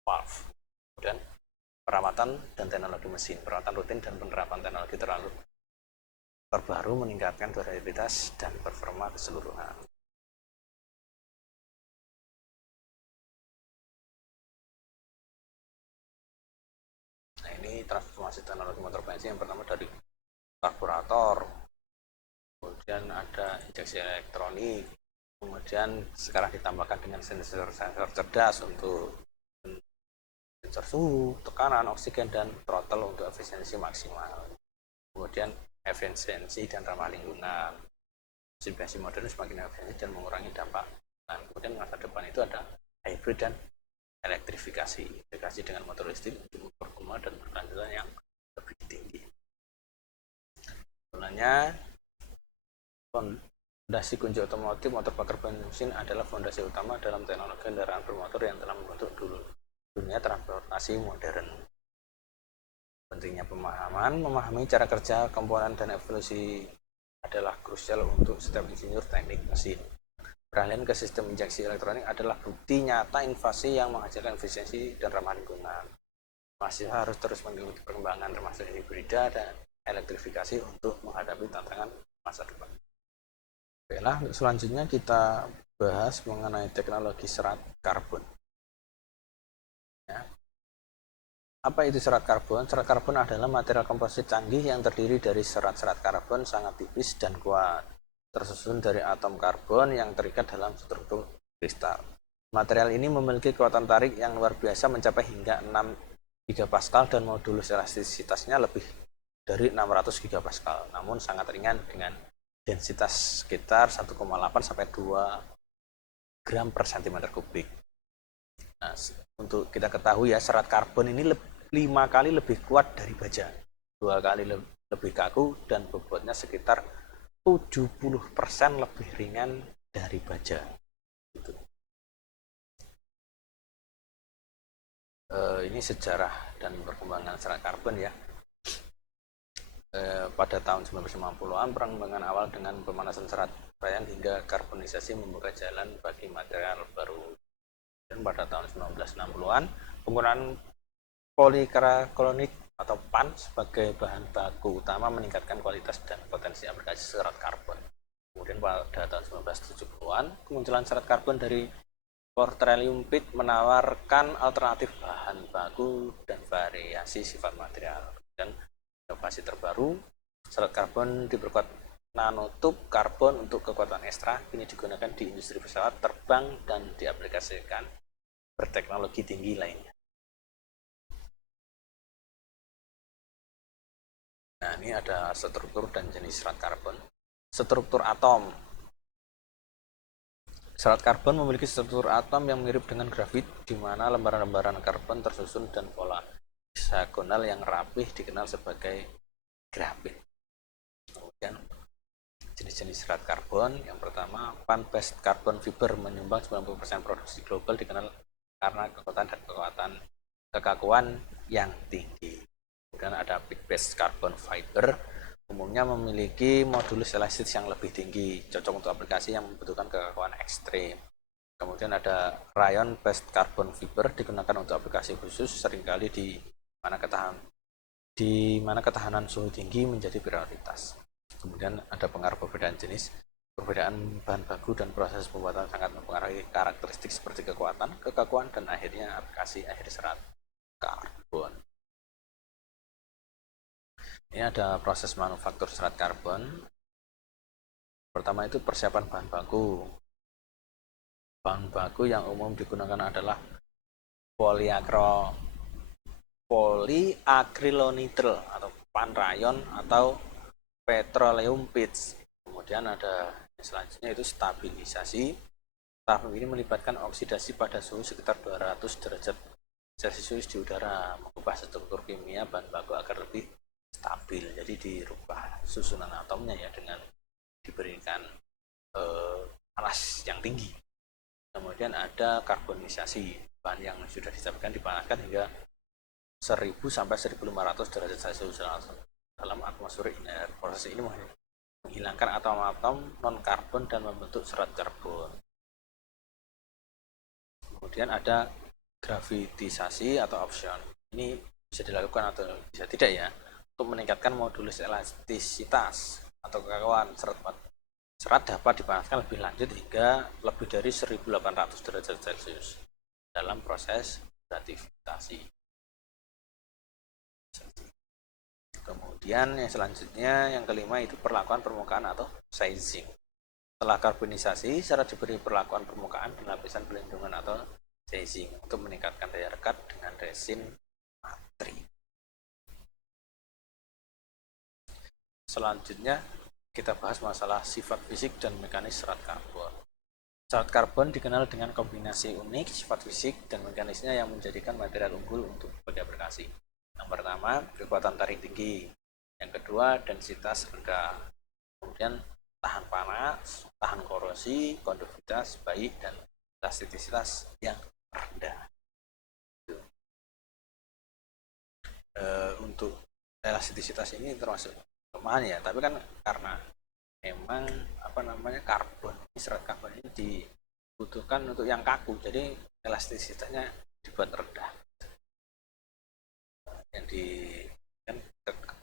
valve. Kemudian perawatan dan teknologi mesin, perawatan rutin dan penerapan teknologi terbaru meningkatkan durabilitas dan performa keseluruhan. Nah ini transformasi teknologi motor bensin. Yang pertama dari karburator, kemudian ada injeksi elektronik, kemudian sekarang ditambahkan dengan sensor-sensor cerdas untuk sensor suhu, tekanan, oksigen, dan throttle untuk efisiensi maksimal. Kemudian efisiensi dan ramah lingkungan. Mesin bensin modern semakin efisien dan mengurangi dampak. Nah, kemudian masa depan itu ada hybrid dan elektrifikasi, integrasi dengan motor listrik untuk performa dan kelanjutan yang lebih tinggi. Sebenarnya fondasi kunci otomotif motor bakar bensin adalah fondasi utama dalam teknologi kendaraan bermotor yang telah membentuk dunia transportasi modern. Pentingnya memahami cara kerja komponen dan evolusi adalah krusial untuk setiap insinyur teknik mesin. Beralih ke sistem injeksi elektronik adalah bukti nyata invasi yang menghasilkan efisiensi dan ramah lingkungan. Masih harus terus mengikuti perkembangan termasuk hibrida dan elektrifikasi untuk menghadapi tantangan masa depan. Baiklah, selanjutnya kita bahas mengenai teknologi serat karbon. Ya. Apa itu serat karbon? Serat karbon adalah material komposit canggih yang terdiri dari serat-serat karbon sangat tipis dan kuat, tersusun dari atom karbon yang terikat dalam struktur kristal. Material ini memiliki kekuatan tarik yang luar biasa mencapai hingga 6 gigapascal dan modulus elastisitasnya lebih dari 600 gigapascal, namun sangat ringan dengan densitas sekitar 1,8 sampai 2 gram per cm kubik. Nah, untuk kita ketahui ya, serat karbon ini 5 kali lebih kuat dari baja, 2 kali lebih kaku, dan bobotnya sekitar 70% lebih ringan dari baja. Gitu. Ini sejarah dan perkembangan serat karbon ya. Pada tahun 1950-an, pengembangan awal dengan pemanasan serat rayan hingga karbonisasi membuka jalan bagi material baru. Dan pada tahun 1960-an, penggunaan polikarbonat atau PAN sebagai bahan baku utama meningkatkan kualitas dan potensi aplikasi serat karbon. Kemudian pada tahun 1970-an, kemunculan serat karbon dari petroleum pit menawarkan alternatif bahan baku dan variasi sifat material. Dan inovasi terbaru, serat karbon diperkuat nanotub karbon untuk kekuatan ekstra, kini digunakan di industri pesawat terbang dan diaplikasikan berteknologi tinggi lainnya. Nah, ini ada struktur dan jenis serat karbon. Struktur atom. Serat karbon memiliki struktur atom yang mirip dengan grafit, di mana lembaran-lembaran karbon tersusun dan pola heksagonal yang rapih dikenal sebagai grafit. Kemudian jenis-jenis serat karbon, yang pertama pan-based carbon fiber menyumbang 90% produksi global, dikenal karena kekuatan dan kekakuan yang tinggi. Kemudian ada peat-based carbon fiber, umumnya memiliki modulus elastis yang lebih tinggi, cocok untuk aplikasi yang membutuhkan kekakuan ekstrim. Kemudian ada rayon based carbon fiber, digunakan untuk aplikasi khusus, seringkali di mana ketahanan suhu tinggi menjadi prioritas. Kemudian ada pengaruh perbedaan jenis. Perbedaan bahan baku dan proses pembuatan sangat mempengaruhi karakteristik seperti kekuatan, kekakuan, dan akhirnya aplikasi akhir serat karbon. Ini ada proses manufaktur serat karbon. Pertama itu persiapan bahan baku. Bahan baku yang umum digunakan adalah polyacrylonitrile atau pan rayon atau petroleum pitch. Kemudian ada yang selanjutnya itu stabilisasi. Tahap ini melibatkan oksidasi pada suhu sekitar 200 derajat Celcius di udara, mengubah struktur kimia bahan baku agar lebih stabil. Jadi dirubah susunan atomnya ya dengan diberikan panas yang tinggi. Kemudian ada karbonisasi, bahan yang sudah dicapai dipanaskan hingga 1000 sampai 1500 derajat Celcius dalam atmosfer inert. Proses ini menghilangkan atom-atom non karbon dan membentuk serat karbon. Kemudian ada gravitisasi atau option. Ini bisa dilakukan atau bisa tidak ya, untuk meningkatkan modulus elastisitas atau kekakuan serat. Serat dapat dipanaskan lebih lanjut hingga lebih dari 1800 derajat Celcius dalam proses gravitisasi. Kemudian yang selanjutnya, yang kelima itu perlakuan permukaan atau sizing. Setelah karbonisasi, serat diberi perlakuan permukaan dan lapisan pelindungan atau sizing untuk meningkatkan daya rekat dengan resin matri. Selanjutnya kita bahas masalah sifat fisik dan mekanis serat karbon. Serat karbon dikenal dengan kombinasi unik sifat fisik dan mekanisnya yang menjadikan material unggul untuk bagi aplikasi. Yang pertama, kekuatan tarik tinggi. Yang kedua, densitas rendah. Kemudian tahan panas, tahan korosi, konduksivitas baik, dan elastisitas yang rendah. Untuk elastisitas ini termasuk kelemahan ya, tapi kan karena memang karbon, serat karbon ini dibutuhkan untuk yang kaku, jadi elastisitasnya dibuat rendah. Yang di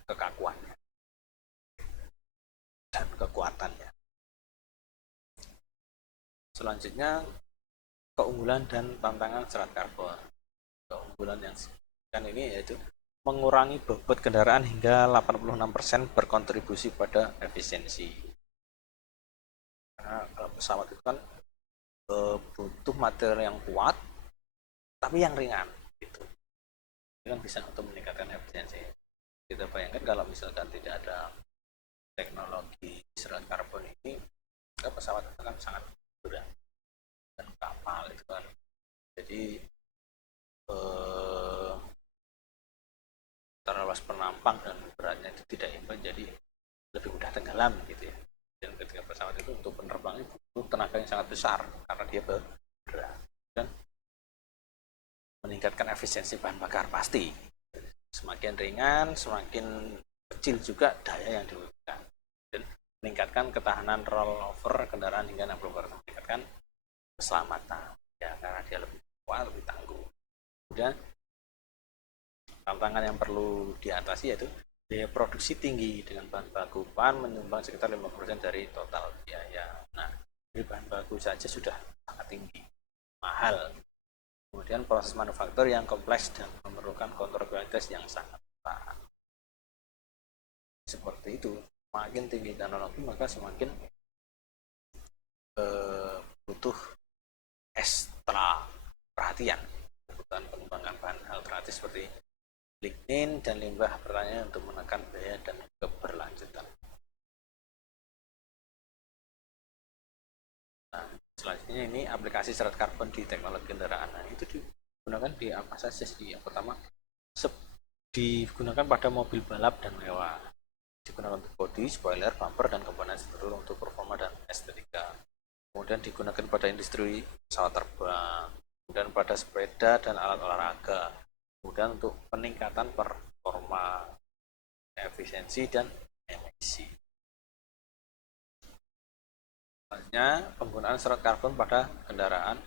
kekakuannya dan kekuatannya. Selanjutnya keunggulan dan tantangan serat karbon. Keunggulan yang signifikan ini yaitu mengurangi bobot kendaraan hingga 86% berkontribusi pada efisiensi. Karena kalau pesawat itu kan butuh material yang kuat tapi yang ringan gitu. ini kan bisa untuk meningkatkan efisiensi. Kita bayangkan kalau misalkan tidak ada teknologi serat karbon ini, pesawat itu kan sangat berat dan kapal itu kan, jadi terlalu penampang dan beratnya itu tidak imbang, jadi lebih mudah tenggelam gitu ya. Dan ketika pesawat itu untuk penerbangan itu tenaga yang sangat besar karena dia berat dan meningkatkan efisiensi bahan bakar pasti. Semakin ringan, semakin kecil juga daya yang dibutuhkan, dan meningkatkan ketahanan rollover kendaraan hingga 60%, meningkatkan keselamatan ya karena dia lebih kuat, lebih tangguh. Kemudian tantangan yang perlu diatasi yaitu biaya produksi tinggi dengan bahan baku PAN menyumbang sekitar 50% dari total biaya. Nah, dari bahan baku saja sudah sangat tinggi, mahal. Kemudian proses manufaktur yang kompleks dan memerlukan kontrol kualitas yang sangat ketat. Seperti itu, semakin tinggi teknologi maka semakin butuh ekstra perhatian, kebutuhan pengembangan bahan alternatif seperti lignin dan limbah pertanian untuk menekan biaya dan keberlanjutan. Nah, selanjutnya ini aplikasi serat karbon di teknologi kendaraan. Nah, itu digunakan di apa saja sih? Yang pertama, digunakan pada mobil balap dan mewah. Digunakan untuk bodi, spoiler, bumper, dan komponen struktur untuk performa dan estetika. Kemudian digunakan pada industri pesawat terbang, kemudian pada sepeda dan alat olahraga, kemudian untuk peningkatan performa, efisiensi, dan emisi. Selanjutnya, penggunaan serat karbon pada kendaraan.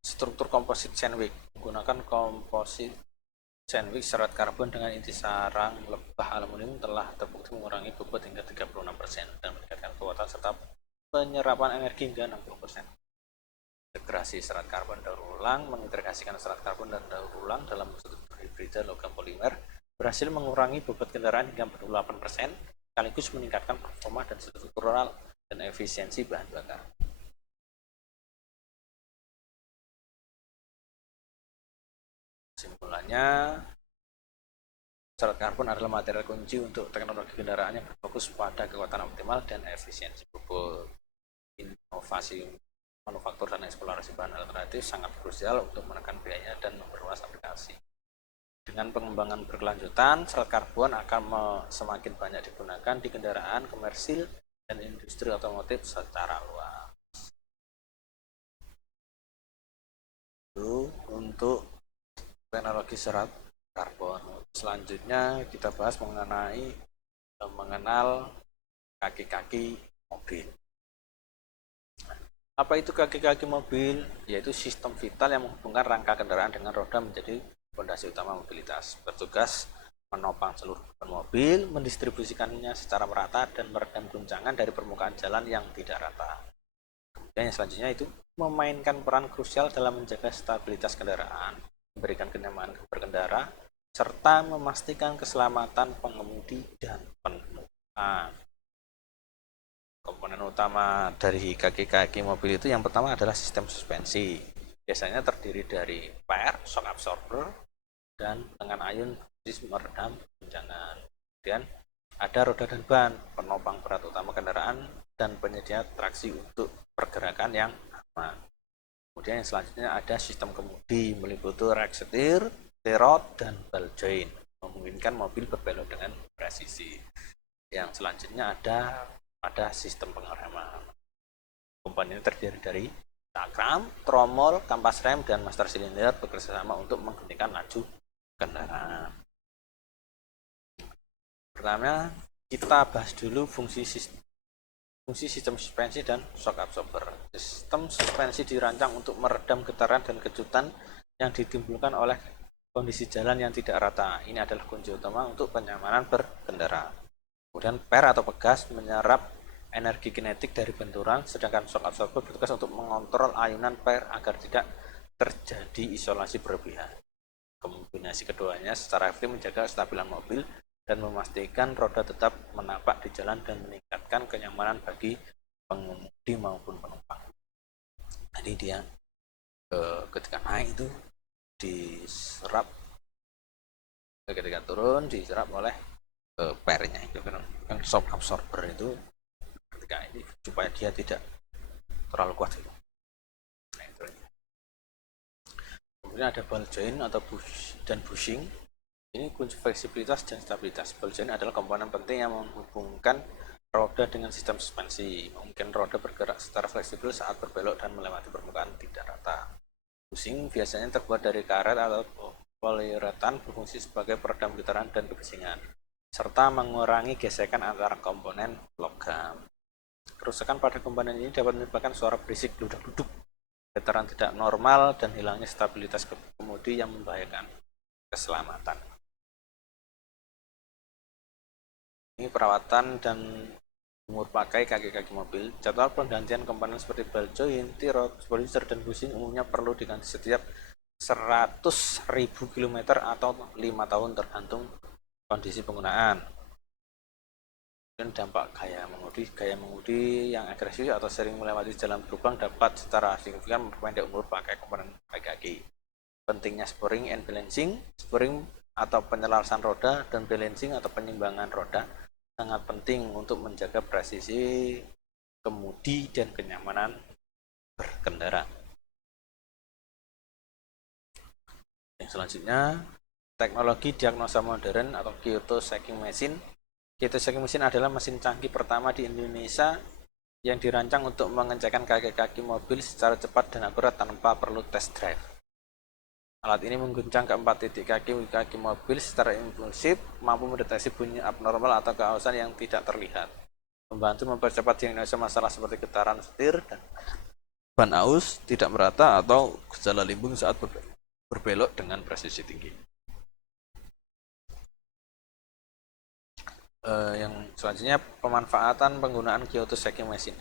Struktur komposit sandwich menggunakan komposit sandwich serat karbon dengan inti sarang lebah aluminium telah terbukti mengurangi bobot hingga 36% dan meningkatkan kekuatan serta penyerapan energi hingga 60%. Integrasi serat karbon daur ulang mengintegrasikan serat karbon dan daur ulang dalam struktur hibrida logam polimer berhasil mengurangi bobot kendaraan hingga 48%, sekaligus meningkatkan performa dan struktural dan efisiensi bahan bakar. Kesimpulannya, serat karbon adalah material kunci untuk teknologi kendaraan yang berfokus pada kekuatan optimal dan efisiensi bobot. Inovasi manufaktur dan eksplorasi bahan alternatif sangat krusial untuk menekan biaya dan memperluas aplikasi. Dengan pengembangan berkelanjutan, serat karbon akan semakin banyak digunakan di kendaraan komersil dan industri otomotif secara luas. Itu untuk teknologi serat karbon. Selanjutnya kita bahas mengenal kaki-kaki mobil. Apa itu kaki-kaki mobil? Yaitu sistem vital yang menghubungkan rangka kendaraan dengan roda menjadi fondasi utama mobilitas. Bertugas menopang seluruh beban mobil, mendistribusikannya secara merata dan meredam guncangan dari permukaan jalan yang tidak rata. Kemudian yang selanjutnya itu memainkan peran krusial dalam menjaga stabilitas kendaraan, memberikan kenyamanan berkendara, serta memastikan keselamatan pengemudi dan penumpang. Komponen utama dari kaki-kaki mobil itu yang pertama adalah sistem suspensi. Biasanya terdiri dari per, shock absorber, dan dengan ayun meredam guncangan. Kemudian ada roda dan ban, penopang berat utama kendaraan, dan penyedia traksi untuk pergerakan yang aman. Kemudian yang selanjutnya ada sistem kemudi, meliputi rek setir, rod, dan ball joint, memungkinkan mobil berbelok dengan presisi. Yang selanjutnya ada sistem pengereman. Komponen ini terdiri dari cakram, tromol, kampas rem, dan master silinder bekerjasama untuk menghentikan laju kendaraan. Pertama, kita bahas dulu fungsi sistem suspensi dan shock absorber. Sistem suspensi dirancang untuk meredam getaran dan kejutan yang ditimbulkan oleh kondisi jalan yang tidak rata. Ini adalah kunci utama untuk kenyamanan berkendara. Kemudian per atau pegas menyerap energi kinetik dari benturan, sedangkan shock absorber bertugas untuk mengontrol ayunan per agar tidak terjadi isolasi berlebihan. Kombinasi keduanya secara efektif menjaga kestabilan mobil dan memastikan roda tetap menapak di jalan dan meningkatkan kenyamanan bagi pengemudi maupun penumpang. Jadi dia ketika naik itu diserap, ketika turun diserap oleh pernya itu kan shock absorber itu ketika ini supaya dia tidak terlalu kuat gitu. Nah, itu. Kemudian ada ball joint atau bushing. Ini kunci fleksibilitas dan stabilitas. Ball joint adalah komponen penting yang menghubungkan roda dengan sistem suspensi, memungkinkan roda bergerak secara fleksibel saat berbelok dan melewati permukaan tidak rata. Bushing biasanya terbuat dari karet atau poliuretan, berfungsi sebagai peredam getaran dan kebisingan, serta mengurangi gesekan antara komponen logam. Kerusakan pada komponen ini dapat menyebabkan suara berisik, duduk-duduk, getaran tidak normal, dan hilangnya stabilitas kemudi yang membahayakan keselamatan. Ini perawatan dan umur pakai kaki-kaki mobil. Jadwal penggantian komponen seperti ball joint, T-rod, spoiler, dan bushing umumnya perlu diganti setiap 100.000 km atau 5 tahun tergantung kondisi penggunaan. Dan dampak gaya mengemudi yang agresif atau sering melewati jalan berlubang dapat secara signifikan memperpendek umur pakai komponen kaki-kaki. Pentingnya spurring and balancing. Spurring atau penyelarasan roda dan balancing atau penyimbangan roda sangat penting untuk menjaga presisi kemudi dan kenyamanan berkendara. Yang selanjutnya, teknologi diagnosa modern atau Kyoto Shaking Machine. Kyoto Shaking Machine adalah mesin canggih pertama di Indonesia yang dirancang untuk mengecekkan kaki-kaki mobil secara cepat dan akurat tanpa perlu test drive. Alat ini mengguncang keempat titik kaki mobil secara impulsif, mampu mendeteksi bunyi abnormal atau keausan yang tidak terlihat, membantu mempercepat diagnosa masalah seperti getaran setir dan ban aus tidak merata atau gejala limbung saat berbelok dengan presisi tinggi. Yang selanjutnya, pemanfaatan penggunaan Kyoto Shaking Machine.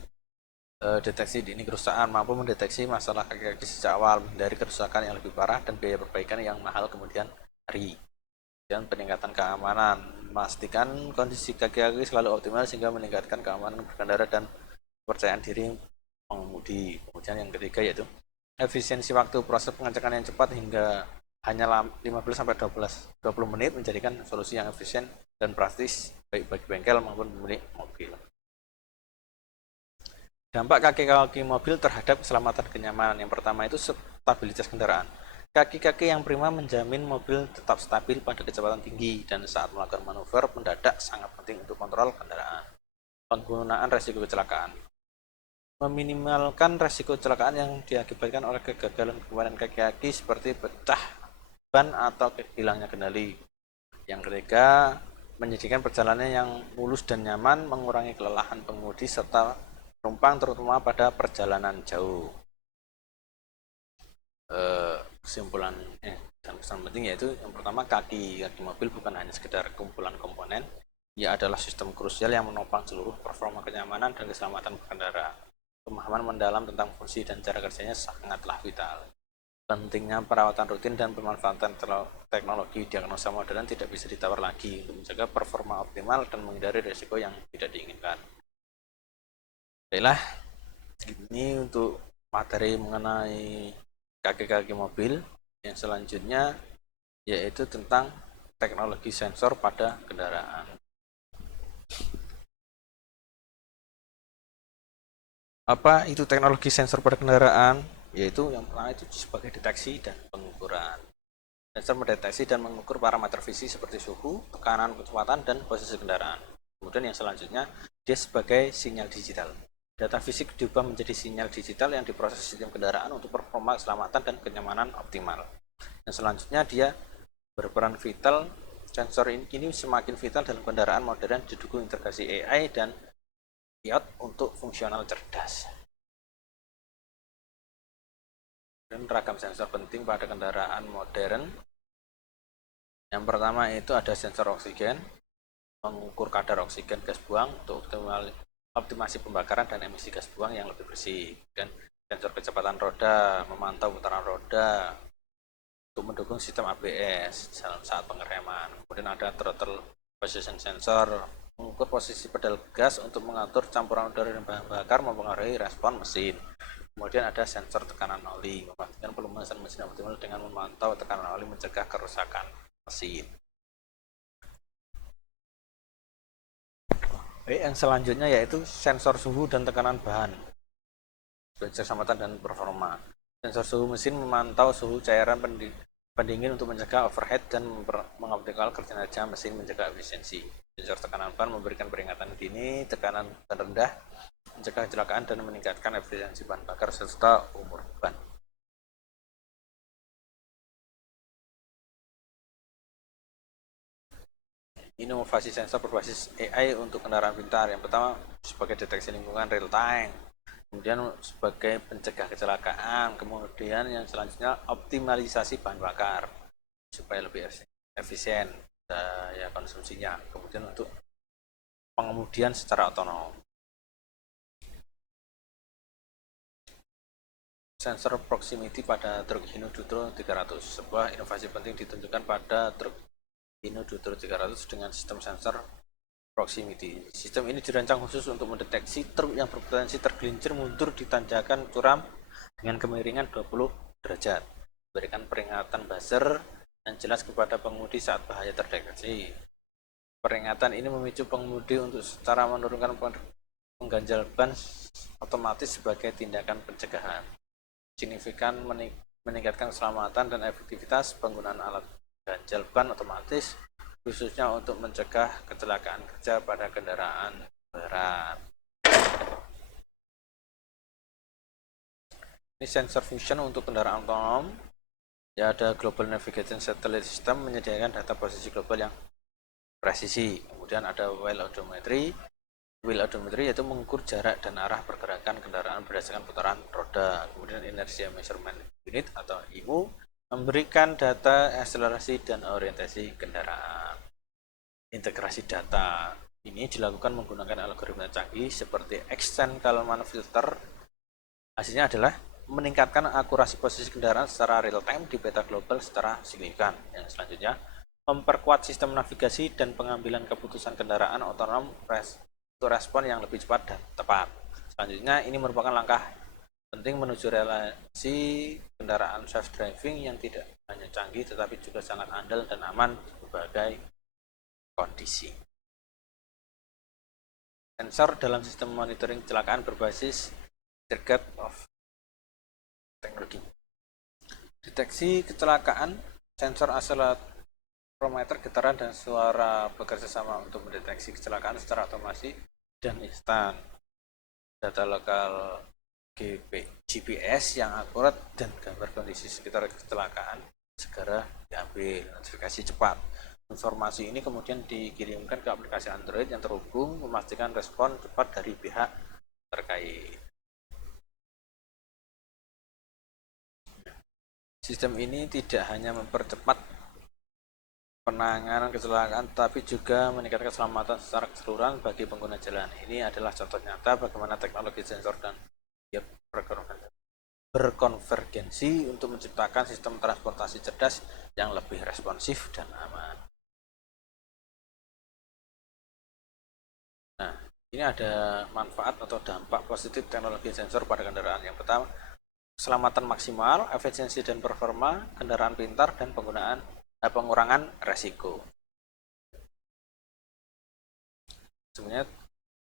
Deteksi dini kerusakan, mampu mendeteksi masalah kaki-kaki sejak awal, menghindari kerusakan yang lebih parah dan biaya perbaikan yang mahal kemudian hari. Dan peningkatan keamanan, memastikan kondisi kaki-kaki selalu optimal sehingga meningkatkan keamanan berkendara dan kepercayaan diri pengemudi. Kemudian yang ketiga yaitu efisiensi waktu, proses pengecekan yang cepat hingga hanya 15-20 menit menjadikan solusi yang efisien dan praktis baik bagi bengkel maupun pemilik mobil. Dampak kaki-kaki mobil terhadap keselamatan dan kenyamanan. Yang pertama itu stabilitas kendaraan. Kaki-kaki yang prima menjamin mobil tetap stabil pada kecepatan tinggi dan saat melakukan manuver mendadak sangat penting untuk kontrol kendaraan. Penggunaan resiko kecelakaan. Meminimalkan resiko kecelakaan yang diakibatkan oleh kegagalan komponen kaki-kaki seperti pecah ban atau hilangnya kendali. Yang ketiga, menyediakan perjalanan yang mulus dan nyaman, mengurangi kelelahan pengemudi serta penumpang terutama pada perjalanan jauh. Kesimpulan dan pesan penting yaitu yang pertama, kaki mobil bukan hanya sekedar kumpulan komponen, ia adalah sistem krusial yang menopang seluruh performa kenyamanan dan keselamatan berkendara. Pemahaman mendalam tentang fungsi dan cara kerjanya sangatlah vital. Pentingnya perawatan rutin dan pemanfaatan teknologi diagnosa modern tidak bisa ditawar lagi untuk menjaga performa optimal dan menghindari risiko yang tidak diinginkan. Baiklah, ini untuk materi mengenai kaki-kaki mobil. Yang selanjutnya yaitu tentang teknologi sensor pada kendaraan. Apa itu teknologi sensor pada kendaraan? Yaitu yang pertama itu sebagai deteksi dan pengukuran. Sensor mendeteksi dan mengukur parameter fisik seperti suhu, tekanan, kecepatan, dan posisi kendaraan. Kemudian yang selanjutnya, dia sebagai sinyal digital. Data fisik diubah menjadi sinyal digital yang diproses sistem kendaraan untuk performa keselamatan dan kenyamanan optimal. Yang selanjutnya, dia berperan vital. Sensor ini semakin vital dalam kendaraan modern, didukung integrasi AI dan IoT untuk fungsional cerdas. Dan ragam sensor penting pada kendaraan modern. Yang pertama itu ada sensor oksigen, mengukur kadar oksigen gas buang untuk optimasi pembakaran dan emisi gas buang yang lebih bersih. Dan sensor kecepatan roda, memantau putaran roda untuk mendukung sistem ABS saat pengereman. Kemudian ada throttle position sensor, mengukur posisi pedal gas untuk mengatur campuran udara dan bahan bakar mempengaruhi respon mesin. Kemudian ada sensor tekanan oli, memastikan pelumasan mesin optimal dengan memantau tekanan oli mencegah kerusakan mesin. Yang selanjutnya yaitu sensor suhu dan tekanan bahan sebagai keselamatan dan performa. Sensor suhu mesin memantau suhu cairan pendingin untuk mencegah overheat dan mengoptimalkan kinerja mesin, mencegah efisiensi. Sensor tekanan ban memberikan peringatan dini, tekanan terendah, mencegah kecelakaan dan meningkatkan efisiensi bahan bakar serta umur ban. Inovasi sensor berbasis AI untuk kendaraan pintar. Yang pertama sebagai deteksi lingkungan real time, kemudian sebagai pencegah kecelakaan, kemudian yang selanjutnya optimalisasi bahan bakar supaya lebih efisien daya konsumsinya, kemudian untuk pengemudian secara otonom. Sensor proximity pada truk Hino Dutro 300. Sebuah inovasi penting ditunjukkan pada truk Hino Dutro 300 dengan sistem sensor proximity. Sistem ini dirancang khusus untuk mendeteksi truk yang berpotensi tergelincir mundur di tanjakan curam dengan kemiringan 20 derajat. Berikan peringatan buzzer yang jelas kepada pengemudi saat bahaya terdeteksi. Peringatan ini memicu pengemudi untuk secara menurunkan pengganjal ban otomatis sebagai tindakan pencegahan. Signifikan meningkatkan keselamatan dan efektivitas penggunaan alat ganjal ban otomatis, khususnya untuk mencegah kecelakaan kerja pada kendaraan berat. Ini sensor fusion untuk kendaraan otonom. Ya, ada Global Navigation Satellite System menyediakan data posisi global yang presisi. Kemudian ada wheel odometry. Wheel odometry yaitu mengukur jarak dan arah pergerakan kendaraan berdasarkan putaran roda. Kemudian inertia measurement unit atau IMU memberikan data akselerasi dan orientasi kendaraan. Integrasi data ini dilakukan menggunakan algoritma canggih seperti Extend-Kalman filter. Hasilnya adalah meningkatkan akurasi posisi kendaraan secara real time di peta global secara signifikan. Yang selanjutnya, memperkuat sistem navigasi dan pengambilan keputusan kendaraan otonom untuk respon yang lebih cepat dan tepat. Selanjutnya, ini merupakan langkah penting menuju relasi kendaraan self driving yang tidak hanya canggih tetapi juga sangat andal dan aman di berbagai kondisi. Sensor dalam sistem monitoring kecelakaan berbasis Circuit of teknologi. Deteksi kecelakaan, sensor akselerometer, getaran, dan suara bekerja sama untuk mendeteksi kecelakaan secara otomasi dan instan. Data lokal GPS yang akurat dan gambar kondisi sekitar kecelakaan segera diambil. Notifikasi cepat. Informasi ini kemudian dikirimkan ke aplikasi Android yang terhubung, memastikan respon cepat dari pihak terkait. Sistem ini tidak hanya mempercepat penanganan kecelakaan, tapi juga meningkatkan keselamatan secara keseluruhan bagi pengguna jalan. Ini adalah contoh nyata bagaimana teknologi sensor dan berkonvergensi untuk menciptakan sistem transportasi cerdas yang lebih responsif dan aman. Nah, ini ada manfaat atau dampak positif teknologi sensor pada kendaraan. Yang pertama, keselamatan maksimal, efisiensi dan performa kendaraan pintar, dan pengurangan resiko. Sebenarnya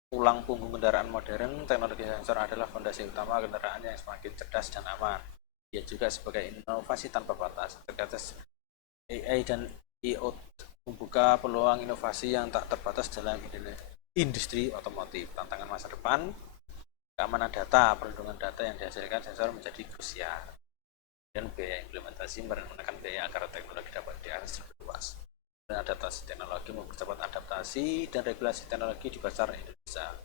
tulang punggung kendaraan modern, teknologi sensor adalah fondasi utama kendaraan yang semakin cerdas dan aman. Ia juga sebagai inovasi tanpa batas. Terkait AI dan IoT membuka peluang inovasi yang tak terbatas dalam industri otomotif. Tantangan masa depan, keamanan data, perlindungan data yang dihasilkan sensor menjadi krusial. Dan biaya implementasi menekan biaya agar teknologi dapat diakses lebih luas. Dan adaptasi teknologi mempercepat adaptasi dan regulasi teknologi di pasar Indonesia.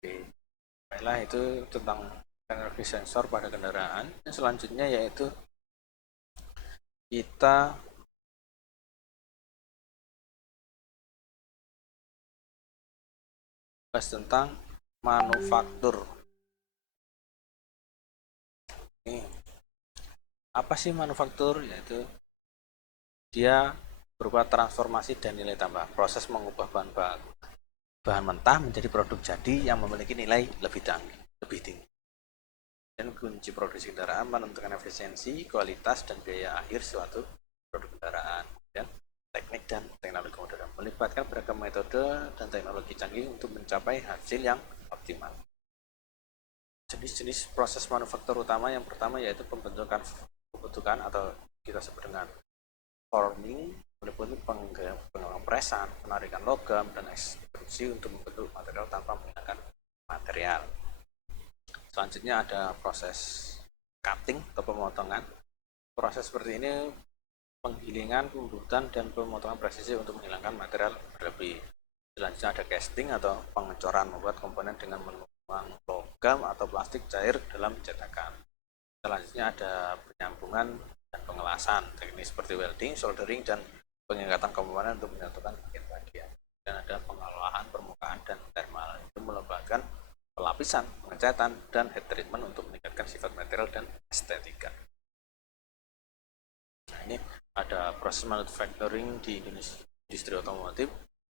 Oke, baiklah, itu tentang teknologi sensor pada kendaraan. Yang selanjutnya yaitu kita bahas tentang manufaktur. Ini apa sih manufaktur? Yaitu dia berupa transformasi dan nilai tambah, proses mengubah bahan mentah menjadi produk jadi yang memiliki nilai lebih tinggi. lebih tinggi. Dan kunci produksi kendaraan menentukan efisiensi, kualitas, dan biaya akhir suatu produk kendaraan. Dan teknik dan teknologi modern melibatkan beragam metode dan teknologi canggih untuk mencapai hasil yang optimal. Jenis-jenis proses manufaktur utama yang pertama yaitu pembentukan atau kita sebut dengan forming, meliputi pengepresan, penarikan logam, dan ekstrusi untuk membentuk material tanpa menggunakan material. Selanjutnya ada proses cutting atau pemotongan. Proses seperti ini penggilingan, pembuatan, dan pemotongan presisi untuk menghilangkan material berlebih. Selanjutnya ada casting atau pengecoran, membuat komponen dengan menuang logam atau plastik cair dalam cetakan. Selanjutnya ada penyambungan dan pengelasan, teknik seperti welding, soldering, dan pengangkatan komponen untuk menyatukan bagian-bagian. Dan ada pengolahan permukaan dan thermal, itu meletakkan pelapisan, pengecatan, dan heat treatment untuk meningkatkan sifat material dan estetika. Nah, ini ada proses manufacturing di industri otomotif.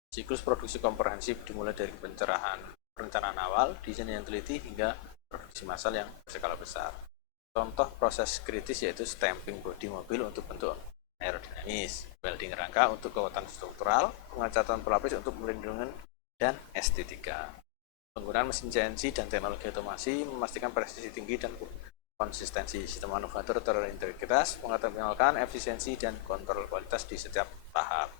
Siklus produksi komprehensif dimulai dari perencanaan awal, desain yang teliti, hingga produksi massal yang berskala besar. Contoh proses kritis yaitu stamping bodi mobil untuk bentuk aerodinamis, welding rangka untuk kekuatan struktural, pengecatan pelapis untuk melindungi dan estetika. Penggunaan mesin CNC dan teknologi otomasi memastikan presisi tinggi dan konsistensi sistem manufaktur terintegritas, mengoptimalkan efisiensi dan kontrol kualitas di setiap tahap.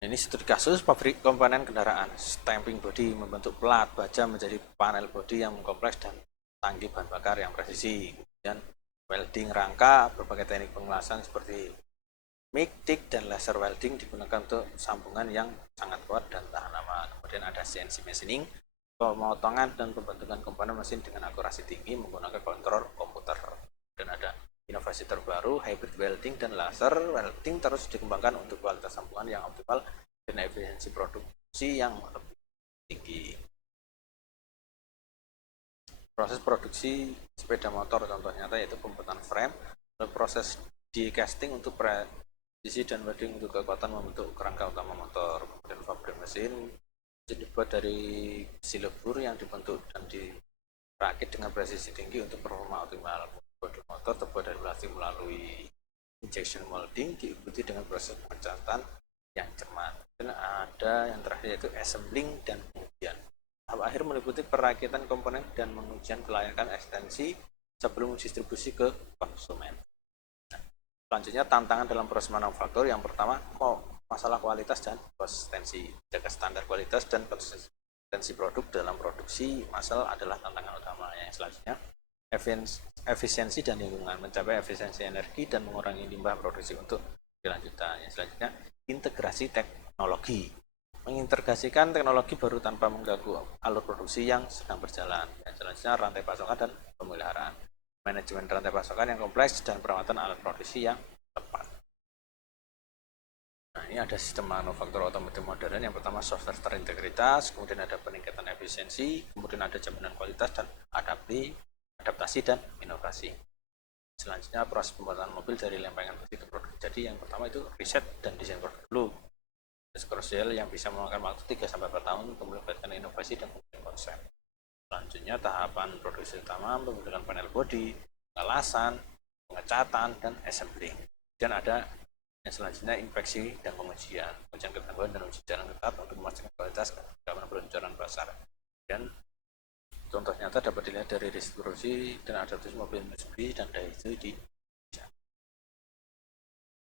Ini studi kasus pabrik komponen kendaraan. Stamping body membentuk plat baja menjadi panel body yang kompleks dan tangki bahan bakar yang presisi. Kemudian welding rangka, berbagai teknik pengelasan seperti MIG, TIG, dan laser welding digunakan untuk sambungan yang sangat kuat dan tahan lama. Kemudian ada CNC machining, pemotongan dan pembentukan komponen mesin dengan akurasi tinggi menggunakan kontrol komputer. Dan ada inovasi terbaru, hybrid welding dan laser welding terus dikembangkan untuk kualitas sambungan yang optimal dan efisiensi produksi yang lebih tinggi. Proses produksi sepeda motor contoh nyata yaitu pembuatan frame, proses di casting untuk presisi dan welding untuk kekuatan membentuk kerangka utama motor. Kemudian pabrik mesin dibuat dari besi lebur yang dibentuk dan dirakit dengan presisi tinggi untuk performa optimal. Bodi motor terbuat dari plastik melalui injection molding diikuti dengan proses pengecatan yang cermat. Dan ada yang terakhir yaitu assembling dan pengujian. Tahap akhir meliputi perakitan komponen dan pengujian kelayakan ekstensi sebelum distribusi ke konsumen. Nah, selanjutnya tantangan dalam proses manufaktur yang pertama masalah kualitas dan konsistensi. Jaga standar kualitas dan konsistensi produk dalam produksi massal adalah tantangan utama. Yang selanjutnya efisiensi dan lingkungan, mencapai efisiensi energi dan mengurangi limbah produksi untuk kelanjutan. Yang selanjutnya integrasi teknologi, mengintegrasikan teknologi baru tanpa mengganggu alur produksi yang sedang berjalan. Yang selanjutnya rantai pasokan dan pemeliharaan, manajemen rantai pasokan yang kompleks dan perawatan alat produksi yang tepat. Nah, ini ada sistem manufaktur otomotif modern. Yang pertama software terintegritas, kemudian ada peningkatan efisiensi, kemudian ada jaminan kualitas dan adaptasi dan inovasi. Selanjutnya proses pembuatan mobil dari lempengan besi ke produk jadi. Yang pertama itu riset dan desain produk dulu. Krusial yang bisa memakan waktu 3-4 tahun untuk melibatkan inovasi dan konsep. Selanjutnya tahapan produksi utama menggunakan panel body, pengelasan, pengecatan, dan assembling. Dan ada yang selanjutnya inspeksi dan pengujian ketangguhan dan uji jalan ketat untuk memastikan kualitas keamanan peluncuran pasar. Dan contoh nyata dapat dilihat dari distribusi dan adaptasi mobil Mitsubishi dan Daihatsu di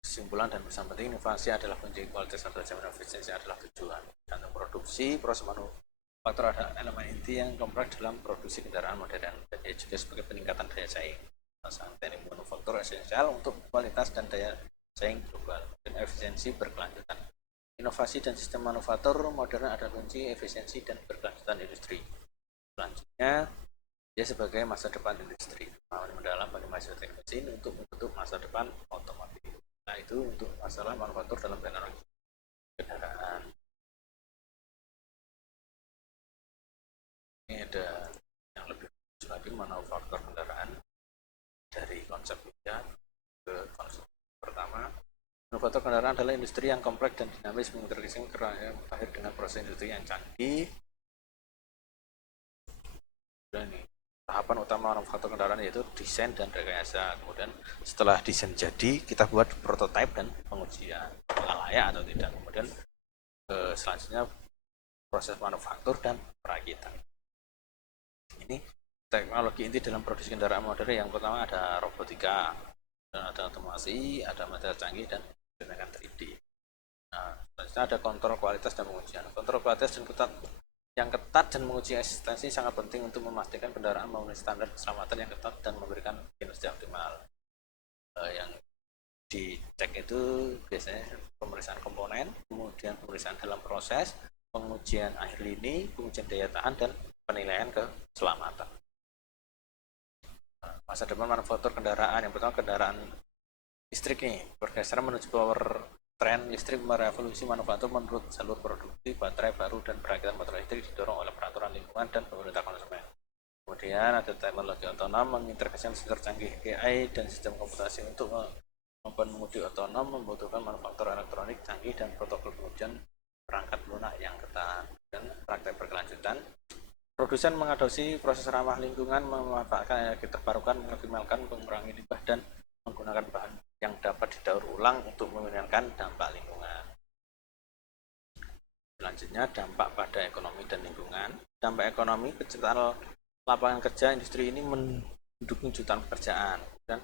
kesimpulan dan pesan penting, inovasi adalah kunci kualitas dan jaminan efisiensi adalah tujuan. Dan produksi proses manufaktur ada elemen inti yang kompleks dalam produksi kendaraan modern dan juga sebagai peningkatan daya saing. Teknik manufaktur esensial untuk kualitas dan daya saing global dan efisiensi berkelanjutan. Inovasi dan sistem manufaktur modern adalah kunci efisiensi dan berkelanjutan industri. Selanjutnya, dia sebagai masa depan industri, mendalam bagi mahasiswa teknik mesin untuk membentuk masa depan otomotif. Nah, itu untuk masalah manufaktur dalam teknologi kendaraan. Ini ada yang lebih khusus lagi manufaktur kendaraan dari konsep kerja ke konsep pertama. Manufaktur kendaraan adalah industri yang kompleks dan dinamis mengintegrasikan kerangka terakhir dengan proses industri yang canggih pertama manufaktur kendaraan yaitu desain dan rekayasa. Kemudian setelah desain jadi, kita buat prototipe dan pengujian layak atau tidak. Kemudian selanjutnya proses manufaktur dan perakitan. Ini teknologi inti dalam produksi kendaraan modern. Yang pertama ada robotika, dan ada otomasi, ada material canggih dan tindakan 3D. Nah, selanjutnya ada kontrol kualitas dan pengujian. Kontrol kualitas yang ketat dan menguji eksistensi sangat penting untuk memastikan kendaraan memenuhi standar keselamatan yang ketat dan memberikan kinerja optimal. Yang dicek itu biasanya pemeriksaan komponen, kemudian pemeriksaan dalam proses, pengujian akhir lini, pengujian daya tahan, dan penilaian keselamatan. Masa depan manufaktur kendaraan, yang pertama kendaraan listrik nih, pergeseran menuju power tren listrik merevolusi manufaktur menurut jalur produksi baterai baru dan perakitan motor listrik didorong oleh peraturan lingkungan dan pemerintah konsumen. Kemudian ada teknologi otonom mengintegrasikan sensor canggih AI dan sistem komputasi untuk mengemudi otonom membutuhkan manufaktur elektronik canggih dan protokol pengujian perangkat lunak yang ketat. Dan praktek berkelanjutan, produsen mengadopsi proses ramah lingkungan, memanfaatkan energi terbarukan, mengoptimalkan mengurangi limbah dan menggunakan bahan yang dapat didaur ulang untuk meminimalkan dampak lingkungan. Selanjutnya dampak pada ekonomi dan lingkungan. Dampak ekonomi, penciptaan lapangan kerja industri ini mendukung jutaan pekerjaan dan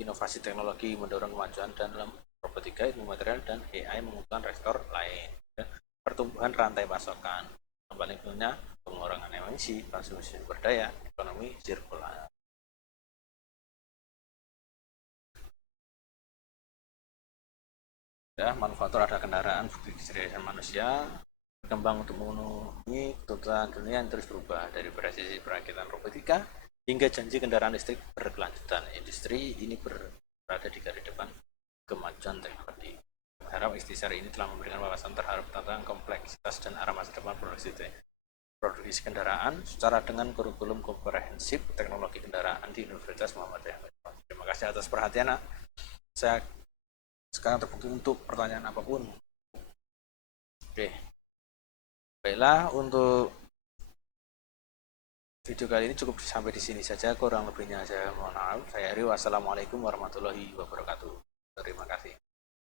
inovasi teknologi mendorong kemajuan dalam robotika, ilmu material dan AI menguntungkan sektor lain. Dan pertumbuhan rantai pasokan. Dampak lingkungannya pengurangan emisi, konsumsi sumber daya, ekonomi sirkular. Ya, manufaktur ada kendaraan bukti keseriusan manusia berkembang untuk memenuhi kebutuhan dunia yang terus berubah dari presisi perakitan robotika hingga janji kendaraan listrik berkelanjutan. Industri ini berada di garis depan kemajuan teknologi. Harap ikhtisar ini telah memberikan wawasan terhadap tentang kompleksitas dan arah masa depan produksi kendaraan secara dengan kurikulum komprehensif teknologi kendaraan di Universitas Muhammadiyah. Terima kasih atas perhatian. Saya sekarang terbuka untuk pertanyaan apapun. Oke, baiklah, untuk video kali ini cukup sampai di sini saja. Kurang lebihnya saya mohon maaf. Saya Heri. Wassalamualaikum warahmatullahi wabarakatuh. Terima kasih.